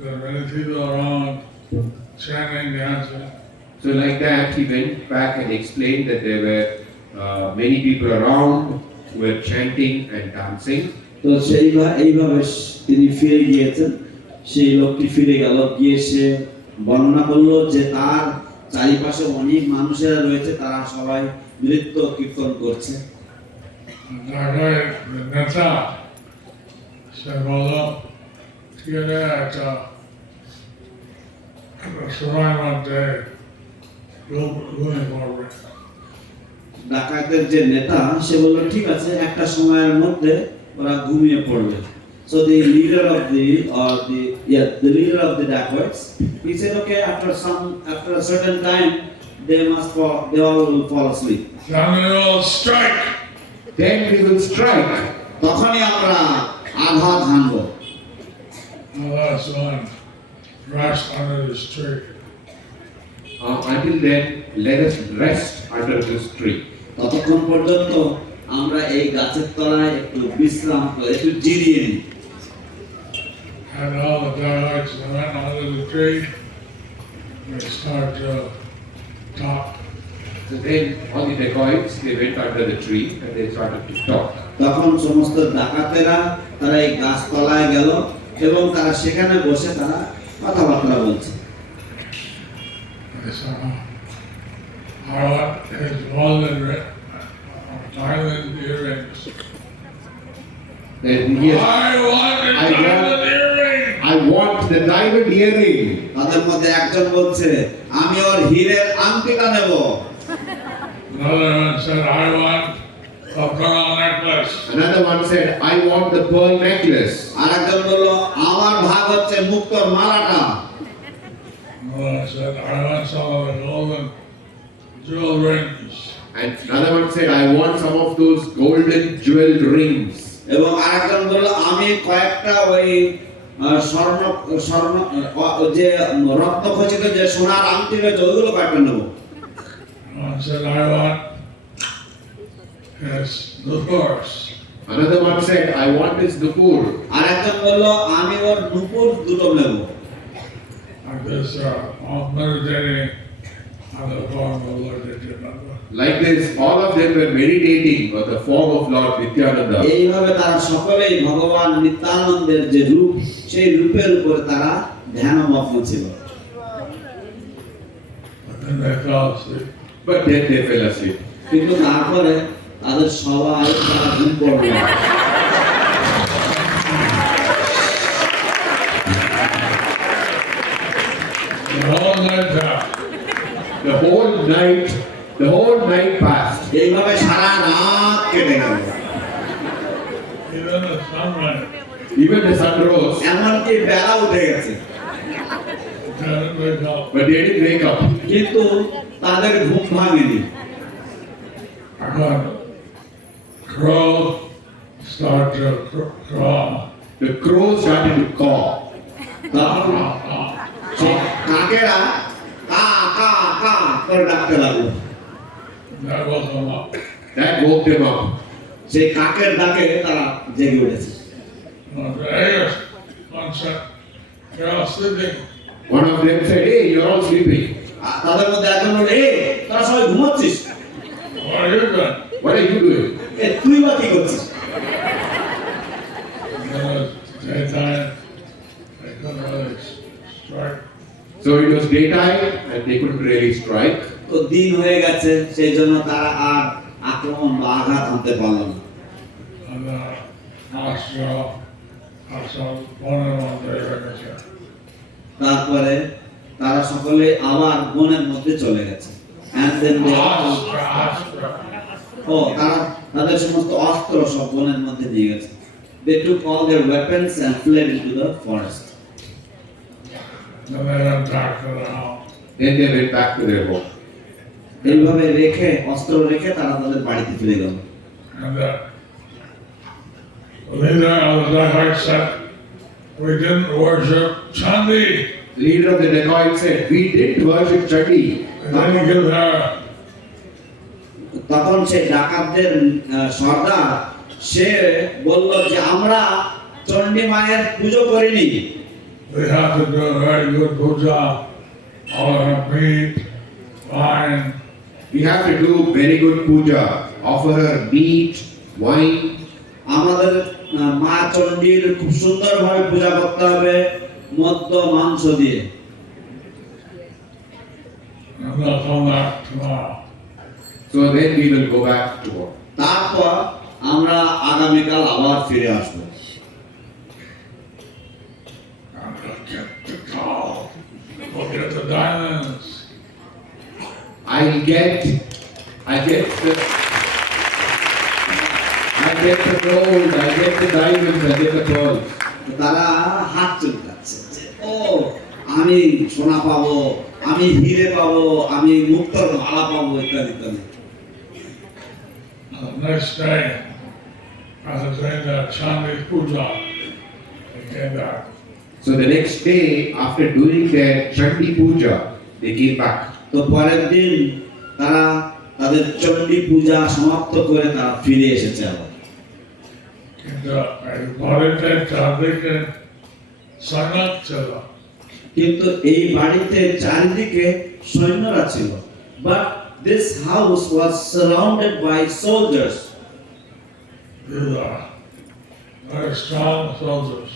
there were many people around chanting, dancing. So like that, he went back and explained that there were many people around who were chanting and dancing. তো এইভাবে তিনি ফিরে গিয়েছেন। সেই লোকটি ফিরে গেল, গিয়ে সে বর্ণনা করলো যে তার চারিপাশে অনেক মানুষেরা রয়েছে, তারা সবাই নৃত্য কীর্তন করছে। নেতা সে বলল ঠিক আছে, একটা সময়ের মধ্যে ঘুমিয়ে পড়বে। ডাকাতের যে নেতা সে বলল ঠিক আছে, একটা সময়ের মধ্যে ওরা ঘুমিয়ে পড়বে। So the leader of the leader of the dacoits, he said, okay, after a certain time, they all will fall asleep. Then we will strike. Then we will strike. তখনই আমরা আঘাত হানবো। Last one, rest under this tree. Until then, let us rest under this tree. ততক্ষণ পর্যন্ত আমরা এই গাছের তলায় একটু বিশ্রাম করে একটু জিরিয়ে নিই। And all the dacoits went under the tree. They start to talk. So then all the dacoits, they went under the tree and they started to talk. তখন সমস্ত ডাকাতেরা তারা এই গাছ তলায় গেল এবং তারা সেখানে বসে তারা কথাবার্তা বলছে। They said, "Our is golden diamond earrings." Then he has, I want the diamond earring. I want the diamond earring. তাদের মধ্যে একজন বলছে আমি ওর হীরের আংটিটা নেব। Another one said, I want a pearl necklace. Another one said, I want the pearl necklace. আরেকজন বলল আমার ভাগ হচ্ছে মুক্তোর মালাটা। Another one said, I want some of the golden jewel rings. And another one said, I want some of those golden jeweled rings. এবং আরেকজন বলল আমি কয়েকটা ওই স্বর্ণ যে রত্নখচিত যে সোনার আংটি রয়েছে ওইগুলো কয়েকটা নেব। One said, I want his nupurs. Another one said, I want this nupur. আরেকজন বলল আমি ওর নুপুর দুটো নেব। Like this, all meditating on the form of Lord Nityananda. Like this, all of them were meditating on the form of Lord Nityananda. এইভাবে তারা সকলেই ভগবান নিত্যানন্দের যে রূপ সেই রূপের উপরে তারা ধ্যানমগ্ন ছিল। And they fell asleep. But then they fell asleep. কিন্তু তারপরে তাদের সবাই তারা ঘুম পড়ল। The whole night passed. এইভাবে সারা রাত কেটে গেল। Even the sunlight Even the sun rose, এমনকি বেলা উঠে গেছে, didn't wake up. but they didn't wake up. কিন্তু তাদের ঘুম ভাঙেনি। Crows start to crawl. The crows started to caw. তখন সেই কাকেরা কা কা কা করে ডাকতে লাগলো। That woke them up. That woke them up. সেই কাকের ডাকে তারা জেগে উঠেছে। One said, you're all sleeping. One of them said, hey, you're all sleeping. তাদের মধ্যে একজন বলল, এই তোরা সবাই ঘুমাচ্ছিস? What are you doing? What are you doing? এ তুই বা কি করছিস? Daytime, they couldn't really strike. So it was daytime and they couldn't really strike. তো দিন হয়ে গেছে, সেই জন্য তারা আর আক্রমণ বা আঘাত হানতে পারল না। And Ashram, one day, like I said. তারপরে তারা সকলে আবার বনের মধ্যে চলে গেছে। And then they Ashram. তারা তাদের সমস্ত অস্ত্র সব বনের মধ্যে নিয়ে গেছে। they took all their weapons and fled into the forest. Then they went back to the house. Then they went back to their home. এইভাবে রেখে অস্ত্র রেখে তারা তাদের বাড়িতে ফিরে গেল। And the leader of the dacoits said, "We didn't worship Chandi. The leader of the dacoits said, "We didn't worship Chandi." We didn't give her." তখন সেই ডাকাতদের সর্দার সে বলল যে আমরা চণ্ডী মায়ের পুজো করিনি। We have to do a very good puja, all her meat, wine. We have to do very good puja, offer her meat, wine. আমাদের মা চণ্ডীর খুব সুন্দরভাবে পূজা করতে হবে মদ্য মাংস দিয়ে। And they'll come back tomorrow. So then we will go back to work. তারপর আমরা আগামীকাল আবার ফিরে আসবো। I'm gonna get the cow. Go get the diamonds. I get the gold, I get the diamonds, I get the pearls. তারা হাত চুলকাচ্ছে যে, ও আমি সোনা পাবো, আমি হিরে পাবো, আমি মুক্তোর মালা পাবো ইত্যাদি ইত্যাদি। The next day, after doing the Chandi puja, they came back. So the next day, after doing their Chandi puja, they came back. তো পরের দিন তারা তাদের চণ্ডী পূজা সমাপ্ত করে তারা ফিরে এসেছে আবার। কিন্তু এই বাড়িতে চারিদিকে সৈন্যরা ছিল। But this house was surrounded by soldiers. Very strong soldiers.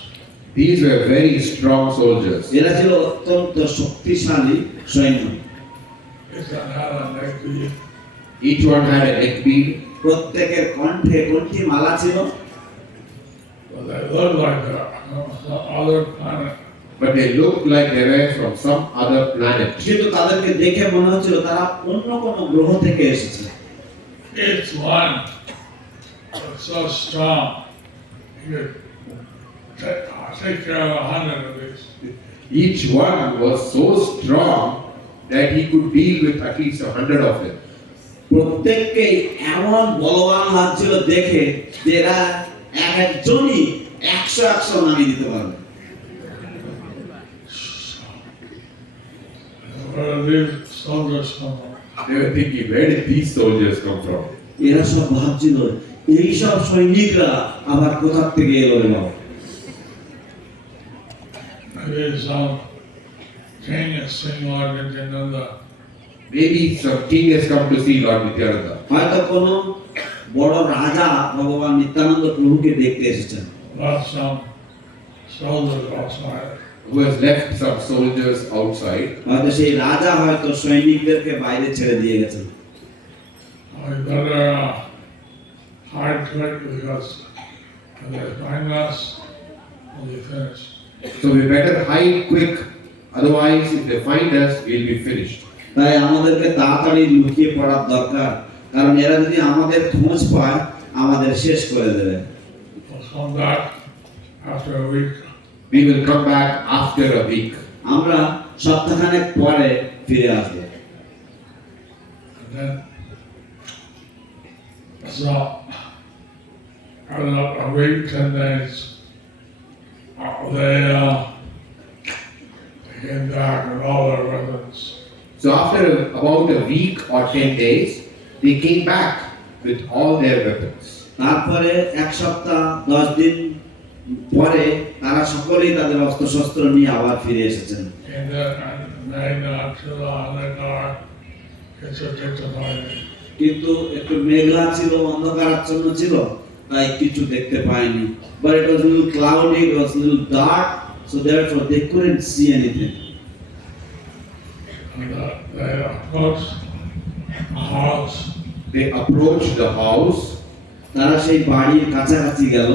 These were very strong soldiers. এরা ছিল অত্যন্ত শক্তিশালী সৈন্য। Each one had a neck bead. প্রত্যেকের কণ্ঠে কণ্ঠী মালা ছিল। They looked like some other planet. But they looked like they were from some other planet. কিন্তু তাদেরকে দেখে মনে হচ্ছিল তারা অন্য কোনো গ্রহ থেকে এসেছে। Each one was so strong. He could take care of 100 of these. Each one was so strong that he could deal with at least 100 of them. প্রত্যেককে এমন বলবান লাগছিল দেখে যে এরা এক একজনই 100 নামিয়ে দিতে পারবে। Where did these soldiers come from? They were thinking, where did these soldiers come from? এরা সব ভাবছিল এই সব সৈনিকরা আবার কোথা থেকে এলো রে বাবা। Maybe some king is seeing Lord Nityananda. Maybe some king has come to see Lord Nityananda. হয়তো কোনো বড় রাজা ভগবান নিত্যানন্দ প্রভুকে দেখতে এসেছেন। Left some soldiers outside. Who has left some soldiers outside. হয়তো সেই রাজা হয়তো সৈনিকদেরকে বাইরে ছেড়ে দিয়ে গেছেন। We better hide quick because if they find us, we'll be finished. So we better hide quick, otherwise if they find us, we'll be finished. তাই আমাদেরকে তাড়াতাড়ি লুকিয়ে পড়ার দরকার, কারণ এরা যদি আমাদের খোঁজ পায় আমাদের শেষ করে দেবে। We'll come back after a week. We will come back after a week. আমরা সপ্তাহখানেক পরে ফিরে আসবো। And then, so, after a week, 10 days, they came back with all their weapons. So after about a week or 10 days, they came back with all their weapons. তারপরে এক সপ্তাহ 10 দিন পরে তারা সকলেই তাদের অস্ত্রশস্ত্র নিয়ে আবার ফিরে এসেছেন। কিন্তু একটু মেঘলা ছিল, অন্ধকারাচ্ছন্ন ছিল, তাই কিছু দেখতে পায়নি। But it was a little cloudy, it was a little dark, so therefore they couldn't see anything. They approached the house. তারা সেই বাড়ির কাছাকাছি গেল।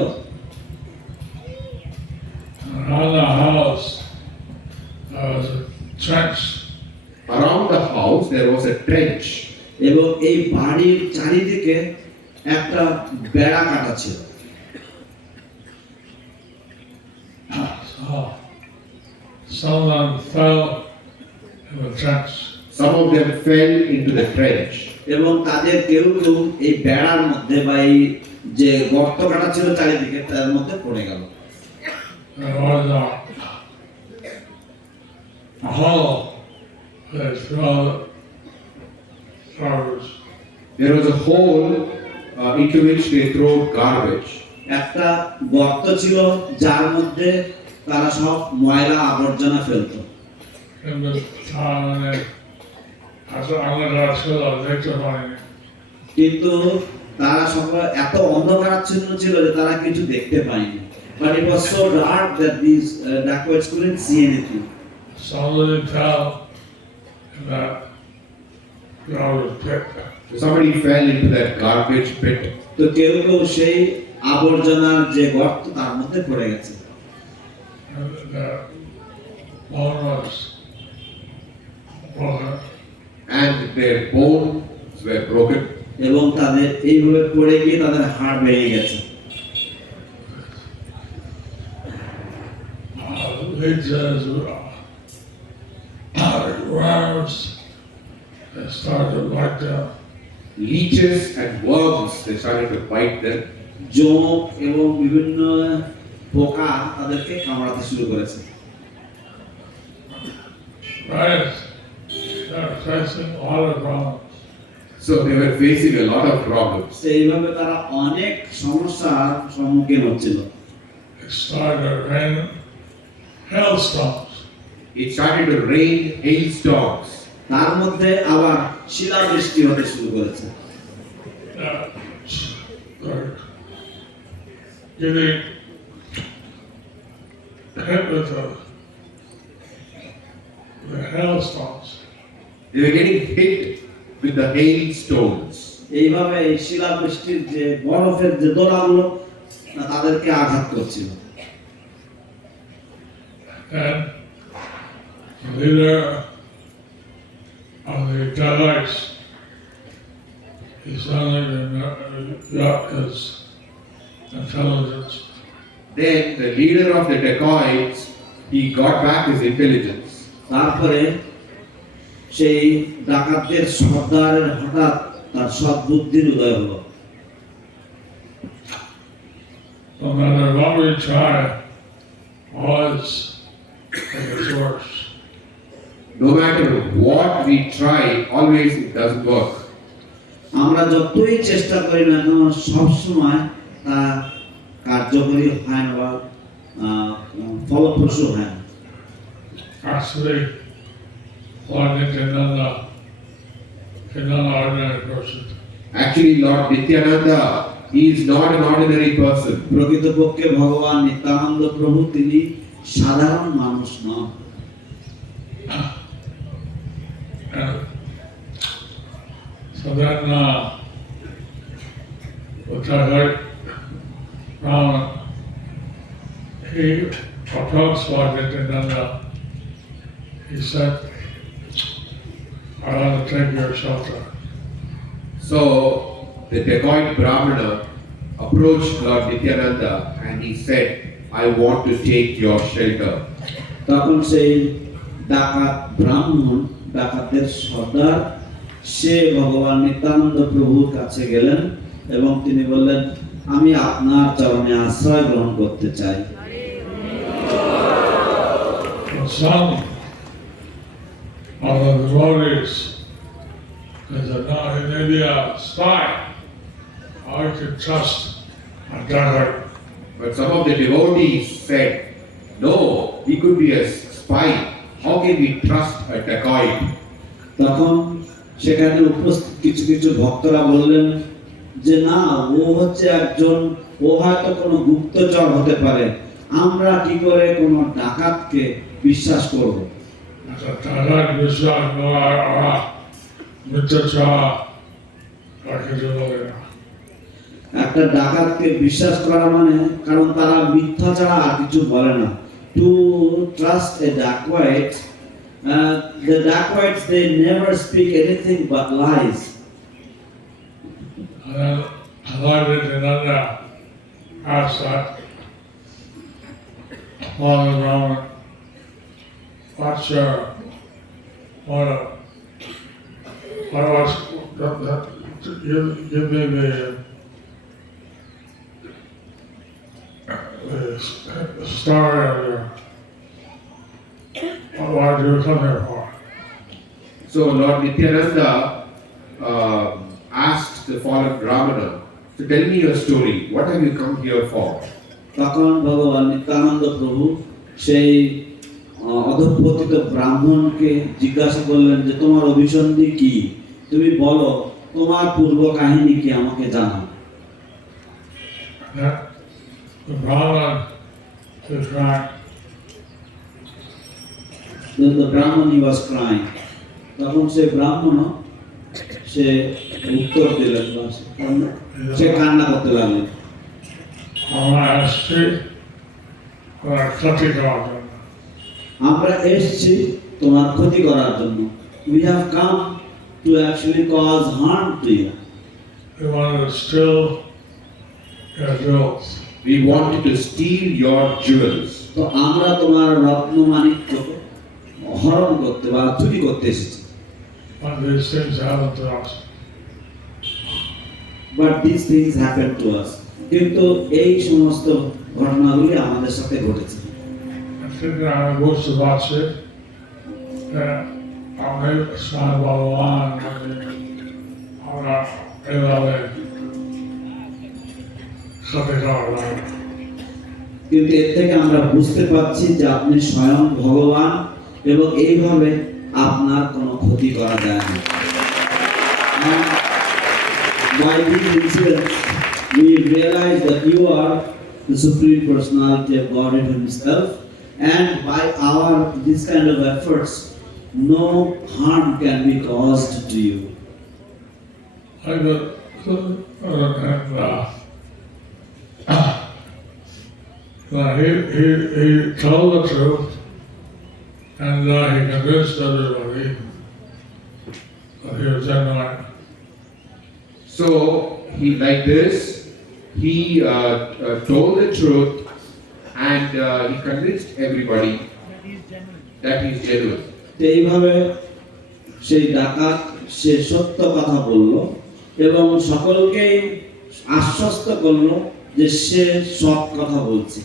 Around the house, there was a trench. Around the house there was a trench. এবং এই বাড়ির চারিদিকে একটা বেড়া কাটা ছিল। some of them fell in the trench. Some of them fell into the trench. এবং তাদের কেউ কেউ এই বেড়ার মধ্যে বা এই যে গর্ত কাটা ছিল চারিদিকে তার মধ্যে পড়ে গেল। There was a hollow that fell garbage. There was a hole into which they throw garbage. একটা গর্ত ছিল যার মধ্যে তারা সব ময়লা আবর্জনা ফেলতো। In the town, after underground ছিল দেখতে পাইনি। কিন্তু তারা সকল এত অন্ধকারাচ্ছন্ন ছিল যে তারা কিছু দেখতে পায়নি। But it was so dark that these dacoits couldn't see anything. Somebody fell in that garbage pit. So somebody fell into that garbage pit. তো কেউ কেউ সেই আবর্জনার যে গর্ত তার মধ্যে পড়ে গেছে। And the bone was broken. And their bones were broken. এবং তাদের এইভাবে পড়ে গিয়ে তাদের হাড় ভেঙে গেছে। Worms that started to bite them. Leeches and worms, they started to bite them. জোঁক এবং বিভিন্ন পোকা তাদেরকে কামড়াতে শুরু করেছে। Right. They're facing a lot of problems. So they were facing a lot of problems. এইভাবে তারা অনেক সমস্যার সম্মুখীন হচ্ছিল। It started to rain hailstones. It started to rain hailstorms. তার মধ্যে আবার শিলাবৃষ্টি হতে শুরু করেছে। They're getting hit with the hailstones. They were getting hit with the hailstones. এইভাবে এই শিলাবৃষ্টির যে বরফের যে দোলাগুলো তাদেরকে আঘাত করছিল। And the leader of the Davites, he suddenly got his intelligence. Then the leader of the dacoits, he got back his intelligence. তারপরে সেই ডাকাতদের সর্দারের হঠাৎ তার সদ্বুদ্ধির উদয় হলো। No matter what we try, always it gets worse. No matter what we try, always it doesn't work. আমরা যতই চেষ্টা করি না কেন সবসময় তা কার্যকরী হয় না বা ফলপ্রসূ হয় না। Actually, Lord Nityananda is not an ordinary person. Actually, Lord Nityananda, he is not an ordinary person. প্রকৃতপক্ষে ভগবান নিত্যানন্দ প্রভু তিনি সাধারণ মানুষ নন। And so then, the Daivite Brahman, he approached Lord Nityananda. He said, I want to take your shelter. So the dacoit Brahmana approached Lord Nityananda and he said, I want to take your shelter. তখন সেই ডাকাত ব্রাহ্মণ ডাকাতের সর্দার সে ভগবান নিত্যানন্দ প্রভুর কাছে গেলেন এবং তিনি বললেন আমি আপনার চরণে আশ্রয় গ্রহণ করতে চাই। Some of the devotees said, no, he may be a spy. I can trust a Daivite. But some of the devotees said, no, he could be a spy. How can we trust a dacoit? তখন সেখানে উপস্থিত কিছু কিছু ভক্তরা বললেন যে না, ও হচ্ছে একজন, ও হয়তো কোনো গুপ্তচর হতে পারে, আমরা কি করে কোনো ডাকাতকে বিশ্বাস করব? Daivite বিশ্বাস করা মিথ্যাচার কিছু বলে না। একটা ডাকাতকে বিশ্বাস করা মানে, কারণ তারা মিথ্যা ছাড়া আর কিছু বলে না। To trust a dacoit, the dacoits they never speak anything but lies. And then Lord Nityananda asked that Father Brahman, what's what was give me the story of why do you come here for? So Lord Nityananda asked the fallen Brahmana, so tell me your story. What have you come here for? তখন ভগবান নিত্যানন্দ প্রভু সেই অধঃপতিত ব্রাহ্মণকে জিজ্ঞাসা করলেন যে তোমার অভিসন্ধি কি, তুমি বলো তোমার পূর্ব কাহিনী কি, আমাকে জানাও। The Brahman is crying. The Brahman, he was crying. তখন সে ব্রাহ্মণ সে উত্তর দিলেন, সে কান্না করতে লাগলেন। আমরা এসেছি তোমার ক্ষতি করার জন্য। We have come to actually cause harm to you. We want to steal your jewels. We wanted to steal your jewels. তো আমরা তোমার রত্ন মাণিক্যকে হরণ করতে বা চুরি করতে এসেছি। But these things happen to us. But these things happen to us. কিন্তু এই সমস্ত ঘটনাগুলি আমাদের সাথে ঘটেছে। I think I'm supposed to watch it. I'll make a sign about the line. I'm not really something out of that. কিন্তু এর থেকে আমরা বুঝতে পারছি যে আপনি স্বয়ং ভগবান এবং এইভাবে আপনার কোনো ক্ষতি করা যায় না। By these incidents, we realize that you are the Supreme Personality of Godhead Himself, and by our this kind of efforts, no harm can be caused to you. He told the truth, and he convinced everybody that he was genuine. So he like this, he told the truth, and he convinced everybody that he is genuine. এইভাবে সেই ডাকাত সে সত্য কথা বলল এবং সকলকে আশ্বস্ত করল যে সে সৎ কথা বলছে।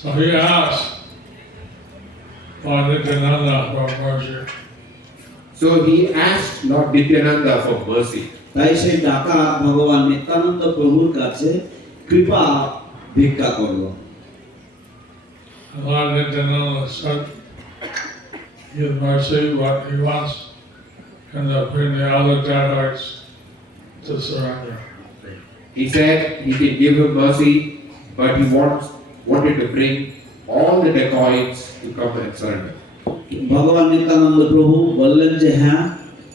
So he asked Lord Nityananda for mercy. So he asked Lord Nityananda for mercy. তাই সেই ডাকাত ভগবান নিত্যানন্দ প্রভুর কাছে কৃপা ভিক্ষা করল। Lord Nityananda said, "Give mercy, but he wants and to bring the other dacoits to surrender." He said he can give him mercy, but he wanted to bring all the dacoits to come and surrender. ভগবান নিত্যানন্দ প্রভু বললেন যে হ্যাঁ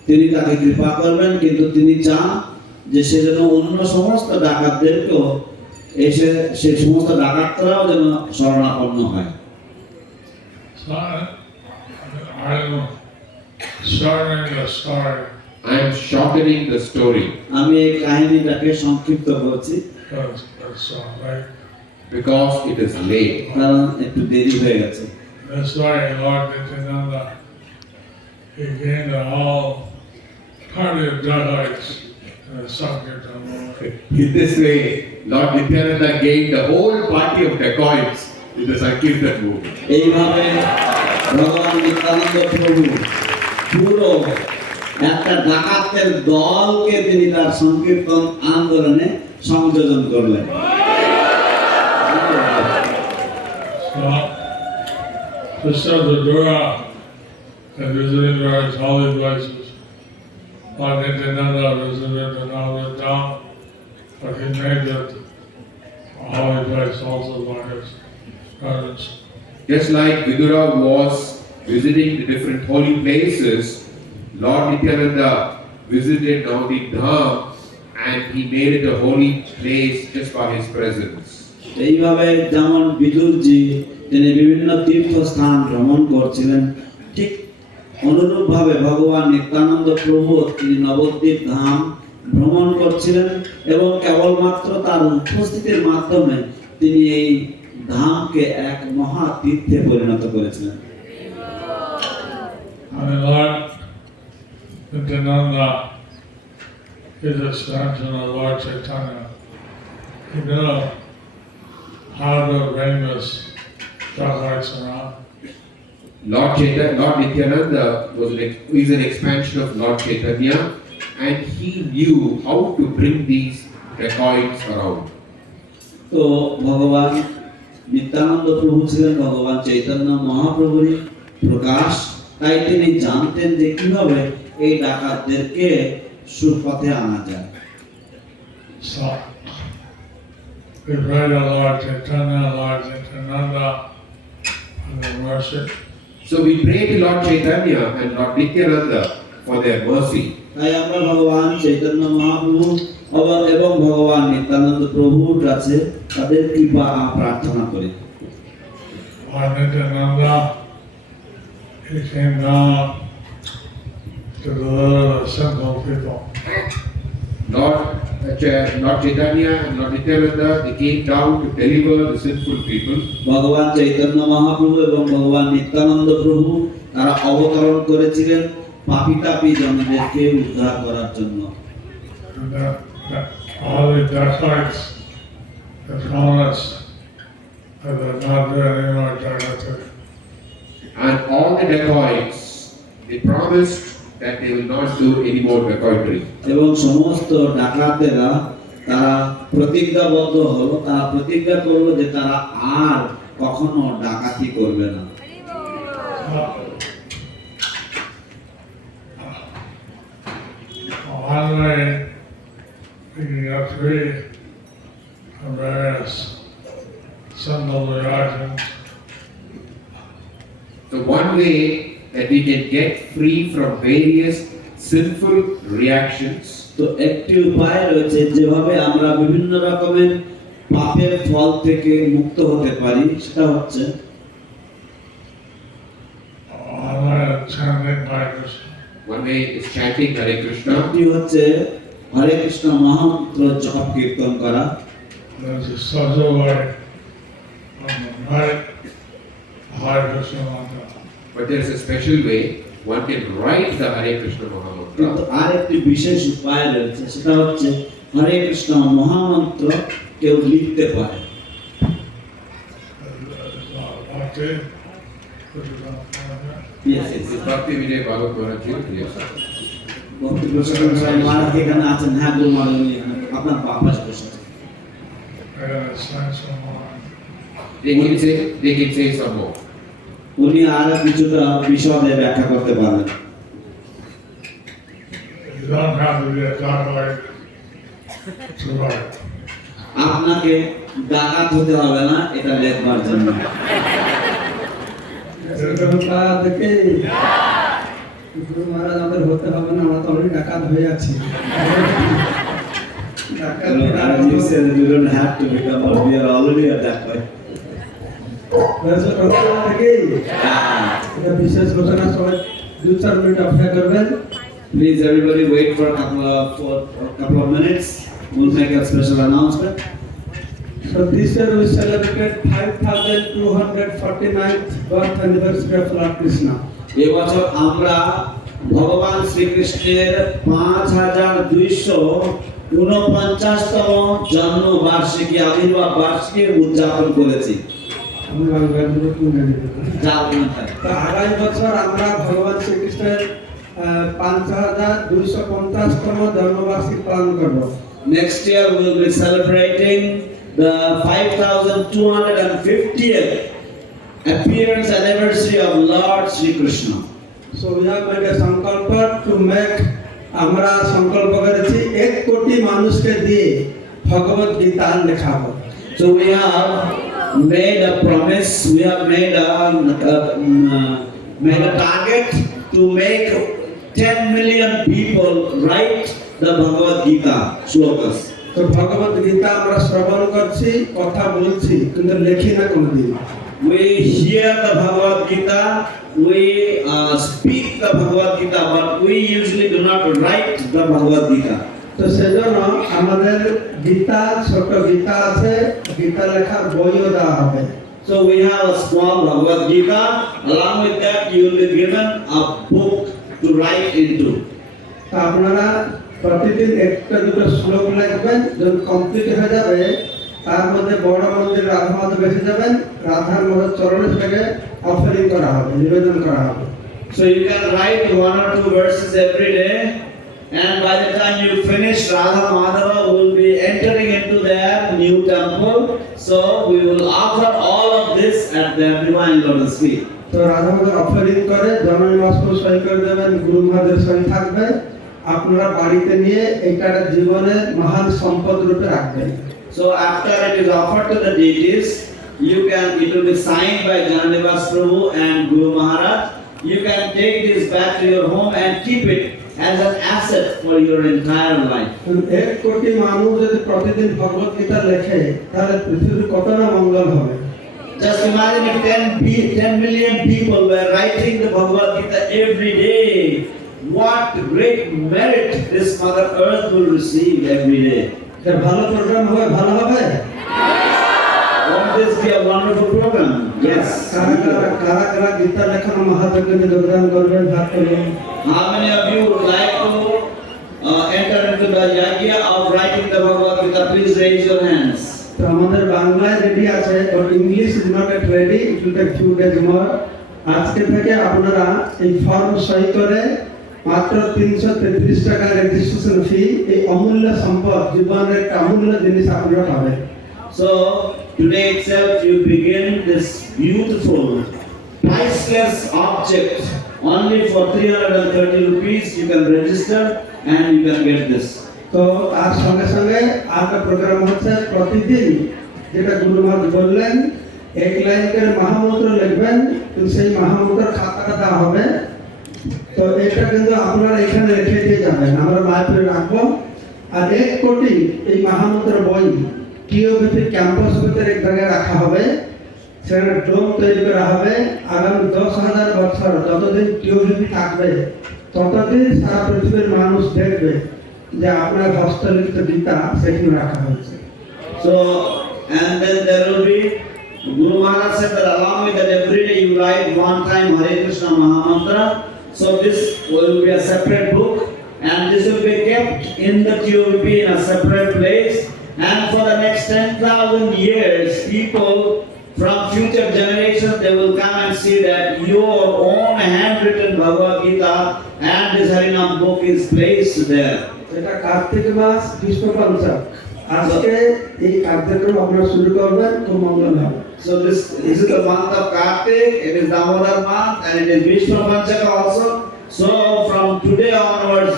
তিনি তাকে কৃপা করবেন, কিন্তু তিনি চান যে সে যেন অন্য সমস্ত ডাকাতদেরকেও এসে সেই সমস্ত ডাকাতরাও যেন শরণাপন্ন হয়। So I'm shortening the story. I am shortening the story আমি এই কাহিনীটাকে সংক্ষিপ্ত করছি Because it's so late. because it is late. কারণ একটু দেরি হয়ে গেছে। This way, Lord Nityananda, he gained a whole party of dacoits in the Sankirtan movement. In this way, Lord Nityananda gained the whole party of dacoits in the Sankirtan movement. এইভাবে ভগবান নিত্যানন্দ প্রভু পুরো একটা ডাকাতের দলকে তিনি তার সংকীর্তন আন্দোলনে সংযোজন করলেন। So, Krishna Vidura and visiting various holy places. Lord Nityananda visited another Dham, but he made it a holy place also by his presence. Just like Vidura was visiting the different holy places, Lord Nityananda visited now the Dham and he made it a holy place just by his presence. এইভাবে যেমন বিদুরজি তিনি বিভিন্ন তীর্থস্থান ভ্রমণ করছিলেন, ঠিক অনুরূপভাবে ভগবান নিত্যানন্দ প্রভু তিনি নবদ্বীপ ধাম ভ্রমণ করছিলেন এবং কেবলমাত্র তার উপস্থিতির মাধ্যমে তিনি এই ধামকে এক মহা তীর্থে পরিণত করেছিলেন। And Lord Nityananda is a expansion of Lord Chaitanya. He knew how to bring this dacoits around. Lord Nityananda is an expansion of Lord Chaitanya, and he knew how to bring these dacoits around. তো ভগবান নিত্যানন্দ প্রভু ছিলেন ভগবান চৈতন্য মহাপ্রভুরই প্রকাশ, তাই তিনি জানতেন যে কিভাবে এই ডাকাতদেরকে সুপথে আনা যায়। So we pray to Lord Chaitanya, Lord Nityananda, and their mercy. So we pray to Lord Chaitanya and Lord Nityananda for their mercy. তাই আমরা ভগবান চৈতন্য মহাপ্রভু এবং ভগবান নিত্যানন্দ প্রভুর কাছে তাদের কৃপা প্রার্থনা করি। Lord Nityananda, he came down to deliver the simple people. Lord Chaitanya and Lord Nityananda, they came down to deliver the sinful people. ভগবান চৈতন্য মহাপ্রভু এবং ভগবান নিত্যানন্দ প্রভু তারা অবতরণ করেছিলেন পাপী তাপী জনদেরকে উদ্ধার করার জন্য। And that all the dacoits have promised that they'll not do any more jagati. And all the dacoits, they promised that they will not do any more dacoitry. এবং সমস্ত ডাকাতেরা তারা প্রতিজ্ঞাবদ্ধ হলো, তারা প্রতিজ্ঞা করলো যে তারা আর কখনো ডাকাতি করবে না। One way we can get free from various sinful reactions So one way that we can get free from various sinful reactions, তো একটি উপায় রয়েছে যেভাবে আমরা বিভিন্ন রকমের পাপের ফল থেকে মুক্ত হতে পারি, সেটা হচ্ছে chanting Hare Krishna. one way is chanting Hare Krishna. একটি হচ্ছে হরে কৃষ্ণ মহামন্ত্র জপ কীর্তন করা। There's a subtle way on the right Hare Krishna mantra. But there is a special way one can write the Hare Krishna কিন্তু Mahamantra. আর একটি বিশেষ উপায় রয়েছে, সেটা হচ্ছে হরে কৃষ্ণ মহামন্ত্র কেউ লিখতে পারে। Bhakti, which is on Yes, yes, This is Bhakti Vinay Bhagat Maharaj. Yes. ভক্তি প্রসাদ স্বামী মহারাজ এখানে আছেন। হ্যাঁ, গুরু মহারাজ উনি এখানে আপনার বাম পাশে বসে আছেন। They can say some more. উনি আরো কিছুটা বিশদে ব্যাখ্যা করতে পারবেন। You don't have to be a dacoit to write. আপনাকে ডাকাত হতে হবে না এটা লেখবার জন্য। গুরু মহারাজ আমাদের হতে হবে না, আমরা তো অলরেডি ডাকাত হয়ে আছি। You said we don't have to become, we are already a dacoit. এটা বিশেষ ঘোষণা, সবাই 2-4 মিনিট অপেক্ষা করবেন। Please everybody wait for a couple of minutes. We'll make a special announcement. So this year we celebrated 5249th birth anniversary of Lord Krishna. এবছর আমরা ভগবান শ্রীকৃষ্ণের 5249তম জন্ম বার্ষিকী আবির্ভাব বার্ষিকী উদযাপন করেছি। তো আগামী বছর আমরা ভগবান শ্রীকৃষ্ণের 5250তম জন্মবার্ষিকী পালন করব। Next year we will be celebrating the 5250th appearance anniversary of Lord Shri Krishna. So we have made a sankalpa to make, আমরা সংকল্প করেছি 1 কোটি মানুষকে দিয়ে ভগবত গীতা লেখাবো। So we have made a promise, we have made a target to make 10 million people write the Bhagavad Gita shlokas. তো ভগবত গীতা আমরা শ্রবণ করছি, কথা বলছি, কিন্তু লেখি না কোনোদিন। We hear the Bhagavad Gita, we speak the Bhagavad Gita, but we usually do not write the Bhagavad Gita. তো সেজন্য আমাদের গীতা ছোট গীতা আছে, গীতা লেখার বইও দেওয়া হবে। So we have a small Bhagavad Gita. Along with that, you will be given a book to write into. তো আপনারা প্রতিদিন একটা দুটো শ্লোক লিখবেন, যখন কমপ্লিট হয়ে যাবে তার মধ্যে বড় মন্দির রাধা মাধব বেসে যাবেন, রাধার মধ্যে চরণে থেকে অফারিং করা হবে, নিবেদন করা হবে। So you can write 1 or 2 verses every day, and by the time you finish, Radha Madhava will be entering into their new temple. So we will offer all of this at their divine lotus feet. তো রাধা মাধব অফারিং করে জননী বাষ্প সই করে দেবেন, গুরু মহারাজের সঙ্গে থাকবে, আপনারা বাড়িতে নিয়ে এটা জীবনের মহান সম্পদ রূপে রাখবেন। So after it is offered to the deities, it will be signed by Jananivas Prabhu and Guru Maharaj. You can take this back to your home and keep it as an asset for your entire life. 1 কোটি মানুষ যদি প্রতিদিন ভগবত গীতা লেখে তাহলে পৃথিবীর কত না মঙ্গল হবে। Just imagine if 10 million people were writing the Bhagavad Gita every day. What great merit this Mother Earth will receive every day. এটা ভালো প্রোগ্রাম হবে, ভালো হবে। Won't this be a wonderful program? Yes. কারা গীতা লেখানো মহাযজ্ঞে যোগদান করবেন, ভাগ করবেন। How many of you would like to enter into the yajna of writing the Bhagavad Gita? Please raise your hands. তো আমাদের বাংলায় রেডি আছে, but English is not at ready, it will take few days more. আজকে থেকে আপনারা এই ফর্ম সই করে মাত্র 333 টাকা রেজিস্ট্রেশন ফি, এই অমূল্য সম্পদ, জীবনের একটা অমূল্য জিনিস আপনারা পাবেন। So today itself you begin this beautiful, priceless object. Only for 330 rupees you can register and you can get this. তো তার সঙ্গে সঙ্গে আরেকটা প্রোগ্রাম হচ্ছে, প্রতিদিন যেটা গুরু মহারাজ বললেন 1 লাইন করে মহামন্ত্র লিখবেন, তো সেই মহামন্ত্র খাতাটা দেওয়া হবে। তো এটা কিন্তু আপনারা এখানে রেখে দিয়ে যাবেন, আমরা লাইব্রেরি রাখবো। আর 1 কোটি এই মহামন্ত্র বই টিওবিপি ক্যাম্পাস ভিতরে এক জায়গায় রাখা হবে, সেখানে ডোম তৈরি করা হবে। আগামী 10,000 বছর যতদিন টিওবিপি থাকবে ততদিন সারা পৃথিবীর মানুষ দেখবে যে আপনার হস্তলিখিত গীতা সেখানে রাখা হয়েছে। So and then there will be, Guru Maharaj said that along with that every day you write one time Hare Krishna Mahamantra. So this will be a separate book and this will be kept in the TOP in a separate place, and for the next 10,000 years people from future generations they will come and see that your own handwritten Bhagavad Gita and this Harinam book is placed there. এটা কার্তিক মাস কৃষ্ণ পঞ্চক, আজকে এই কার্যক্রম আপনারা শুরু করবেন, খুব মঙ্গল হবে। So this is the month of Kartik, it is Damodar month and it is Vishnu Panchaka also. So from today onwards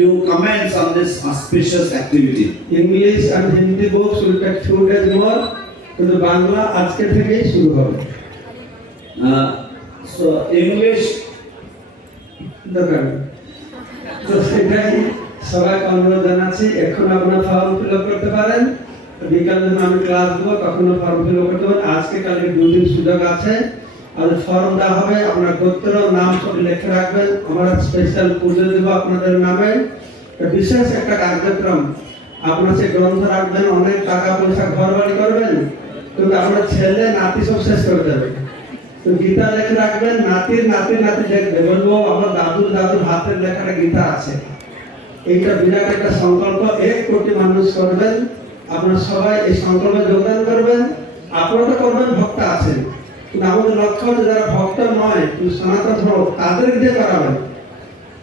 you commence on this auspicious activity. English and Hindi books will take few days more, কিন্তু বাংলা আজকে থেকেই শুরু হবে। So English দরকার, তো সেটাই সবাইকে অনুরোধ জানাচ্ছি। এখন আপনারা ফর্ম ফিল আপ করতে পারেন, বিকাল যখন আমি ক্লাস দেবো তখনও ফর্ম ফিল আপ করতে পারেন। আজকে কালকে 2 দিন সুযোগ আছে। আর ফর্ম দেওয়া হবে, আপনার গোত্র নাম সব লিখে রাখবেন, আমরা স্পেশাল পুজো দেব আপনাদের নামে। বিশেষ একটা কার্যক্রম, আপনার সে গ্রন্থ রাখবেন, অনেক টাকা পয়সা ঘর বাড়ি করবেন, কিন্তু আপনার ছেলে নাতি সব শেষ করে দেবে। তো গীতা লেখে রাখবেন, নাতির নাতি লিখবে, বলবো আমার দাদুর হাতের লেখাটা গীতা আছে। এইটা বিরাট একটা সংকল্প, 1 কোটি মানুষ করবেন। আপনারা সবাই এই সংকল্পে যোগদান করবেন। আপনারা তো করবেন, ভক্ত আছেন, কিন্তু আমাদের লক্ষ্য হচ্ছে যারা ভক্ত নয় কিন্তু সনাতন ধর্ম তাদের দিয়ে করাবেন।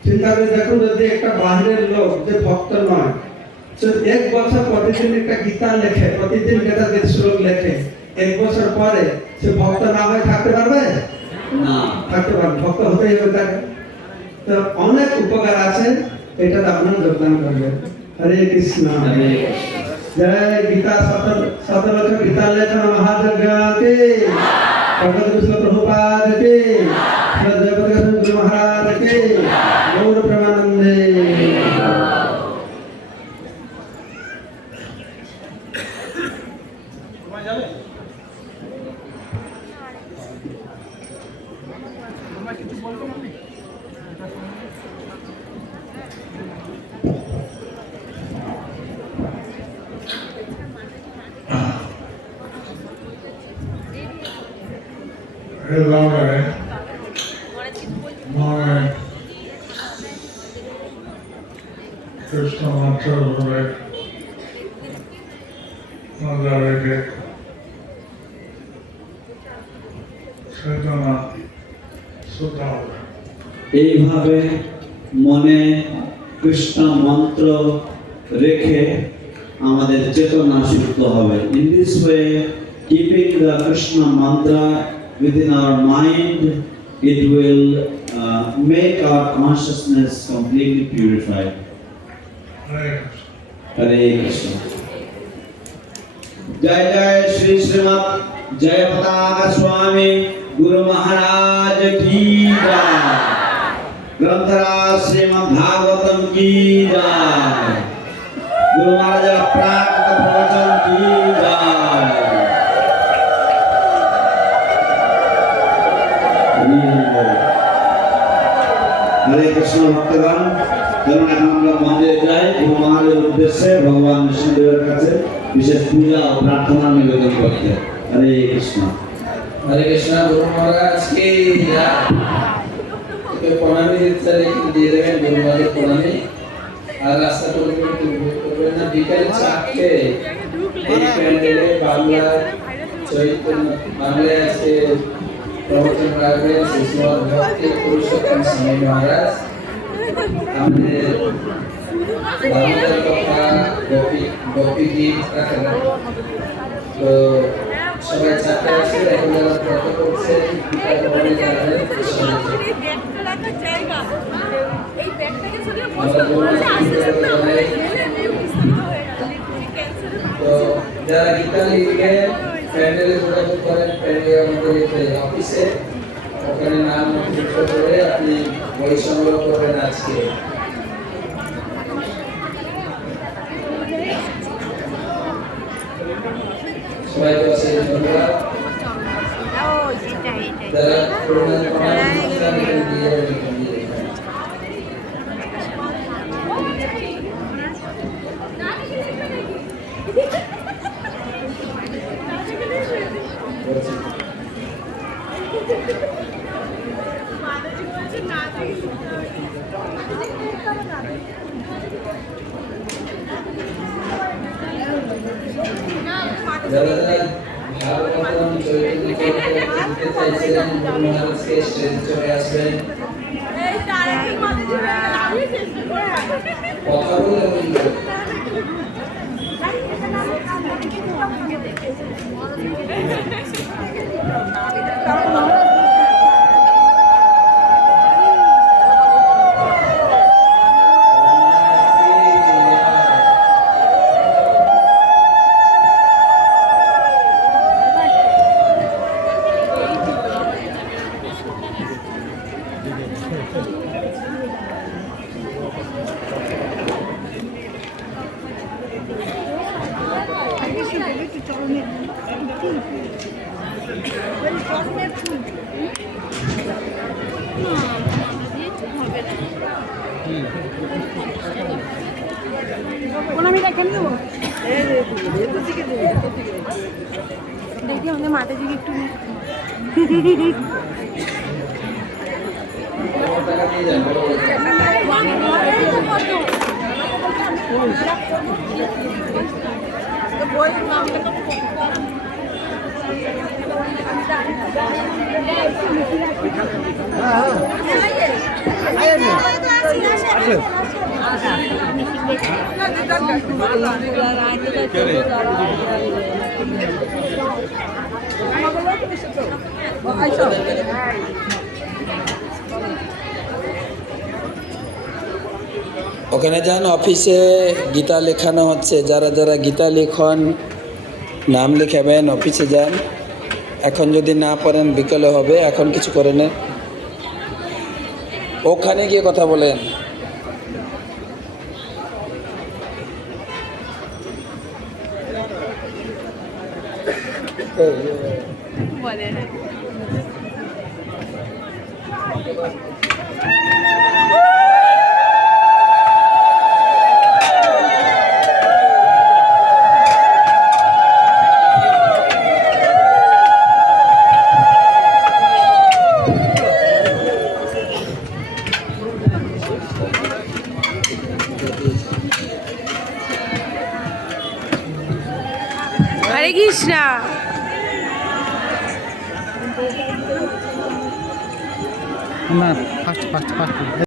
চিন্তা করে দেখুন, যদি একটা বাহিরের লোক যে ভক্ত নয় সে 1 বছর প্রতিদিন একটা গীতা লেখে, প্রতিদিন গীতা যে শ্লোক লেখে, 1 বছর পরে সে ভক্ত না হয়ে থাকতে পারবে না? থাকতে পারবে, ভক্ত হতেই হবে তাকে। তো অনেক উপকার আছে, এটাতে আপনারা যোগদান করবেন। হরে কৃষ্ণ, জয় গীতা শতলক্ষ গীতা লেখন মহাযজ্ঞ কে, ভগবত কৃষ্ণ প্রভুপাদ কে, জয়পতাকা স্বামী গুরু মহারাজ কে, গৌর প্রেমানন্দে। এভাবে মনে কৃষ্ণ মন্ত্র ধরে মাথা রেখে চেতনা শ্রোতা হবে। এইভাবে মনে কৃষ্ণ মন্ত্র রেখে আমাদের চেতনা শুদ্ধ হবে। In this way, keeping the Krishna mantra within our mind, it will make our consciousness completely purified. Hare Hare Krishna. Krishna. Jai Jai Shri Srimad Jayapataka Swami Guru Maharaj ki jai. ग्रंथराज श्रीमद् भागवतम की जय। गुरु महाराज प्राकृत प्रवचन की जय। हरे कृष्ण भक्तगण, যেমন এখন আমরা মন্দিরে যাই, গুরু মহারাজের উদ্দেশ্যে ভগবান বিষ্ণুদেবের কাছে বিশেষ পূজা ও প্রার্থনা নিবেদন করতে। হরে কৃষ্ণ। हरे कृष्णा। गुरु महाराज की जय। तो प्रणामी दिते लेकिन দিয়ে দেবেন গুরু মহারাজ প্রণামী। আর রাস্তা করবেন না, বিকেল 4টে এই প্যান্ডেলে বাংলায় আজকে প্রবচন রাখবেন শ্রীমদ ভক্তি পুরুষোত্তম স্বামী মহারাজ। আমাদের বাংলার কথা গোপী গীত রাখেন। তো সবাই 4টে আসে, এখন যারা ব্রত করছে তো যারা গীতা লিখে প্যান্ডেলে যোগাযোগ করেন, প্যান্ডেলে আমাদের অফিসে, ওখানে নাম নথিভুক্ত করে আপনি বই সংগ্রহ করবেন আজকে। সবাইকে অশেষ ধন্যবাদ। যারা প্রণাম দিয়ে যারা ভাগবতম চৈতন্য চরিত্র চাইছিলেন গুরু মহারাজকে স্টেজে চলে আসবেন। কথা বলে देखिए हमने माता जी की ওখানে যান, অফিসে গীতা লেখানো হচ্ছে। যারা যারা গীতা লেখন নাম লিখাবেন, অফিসে যান। এখন যদি না পারেন বিকেলে হবে, এখন কিছু করে নেন, ওখানে গিয়ে কথা বলেন। Krishna. না ফার্স্ট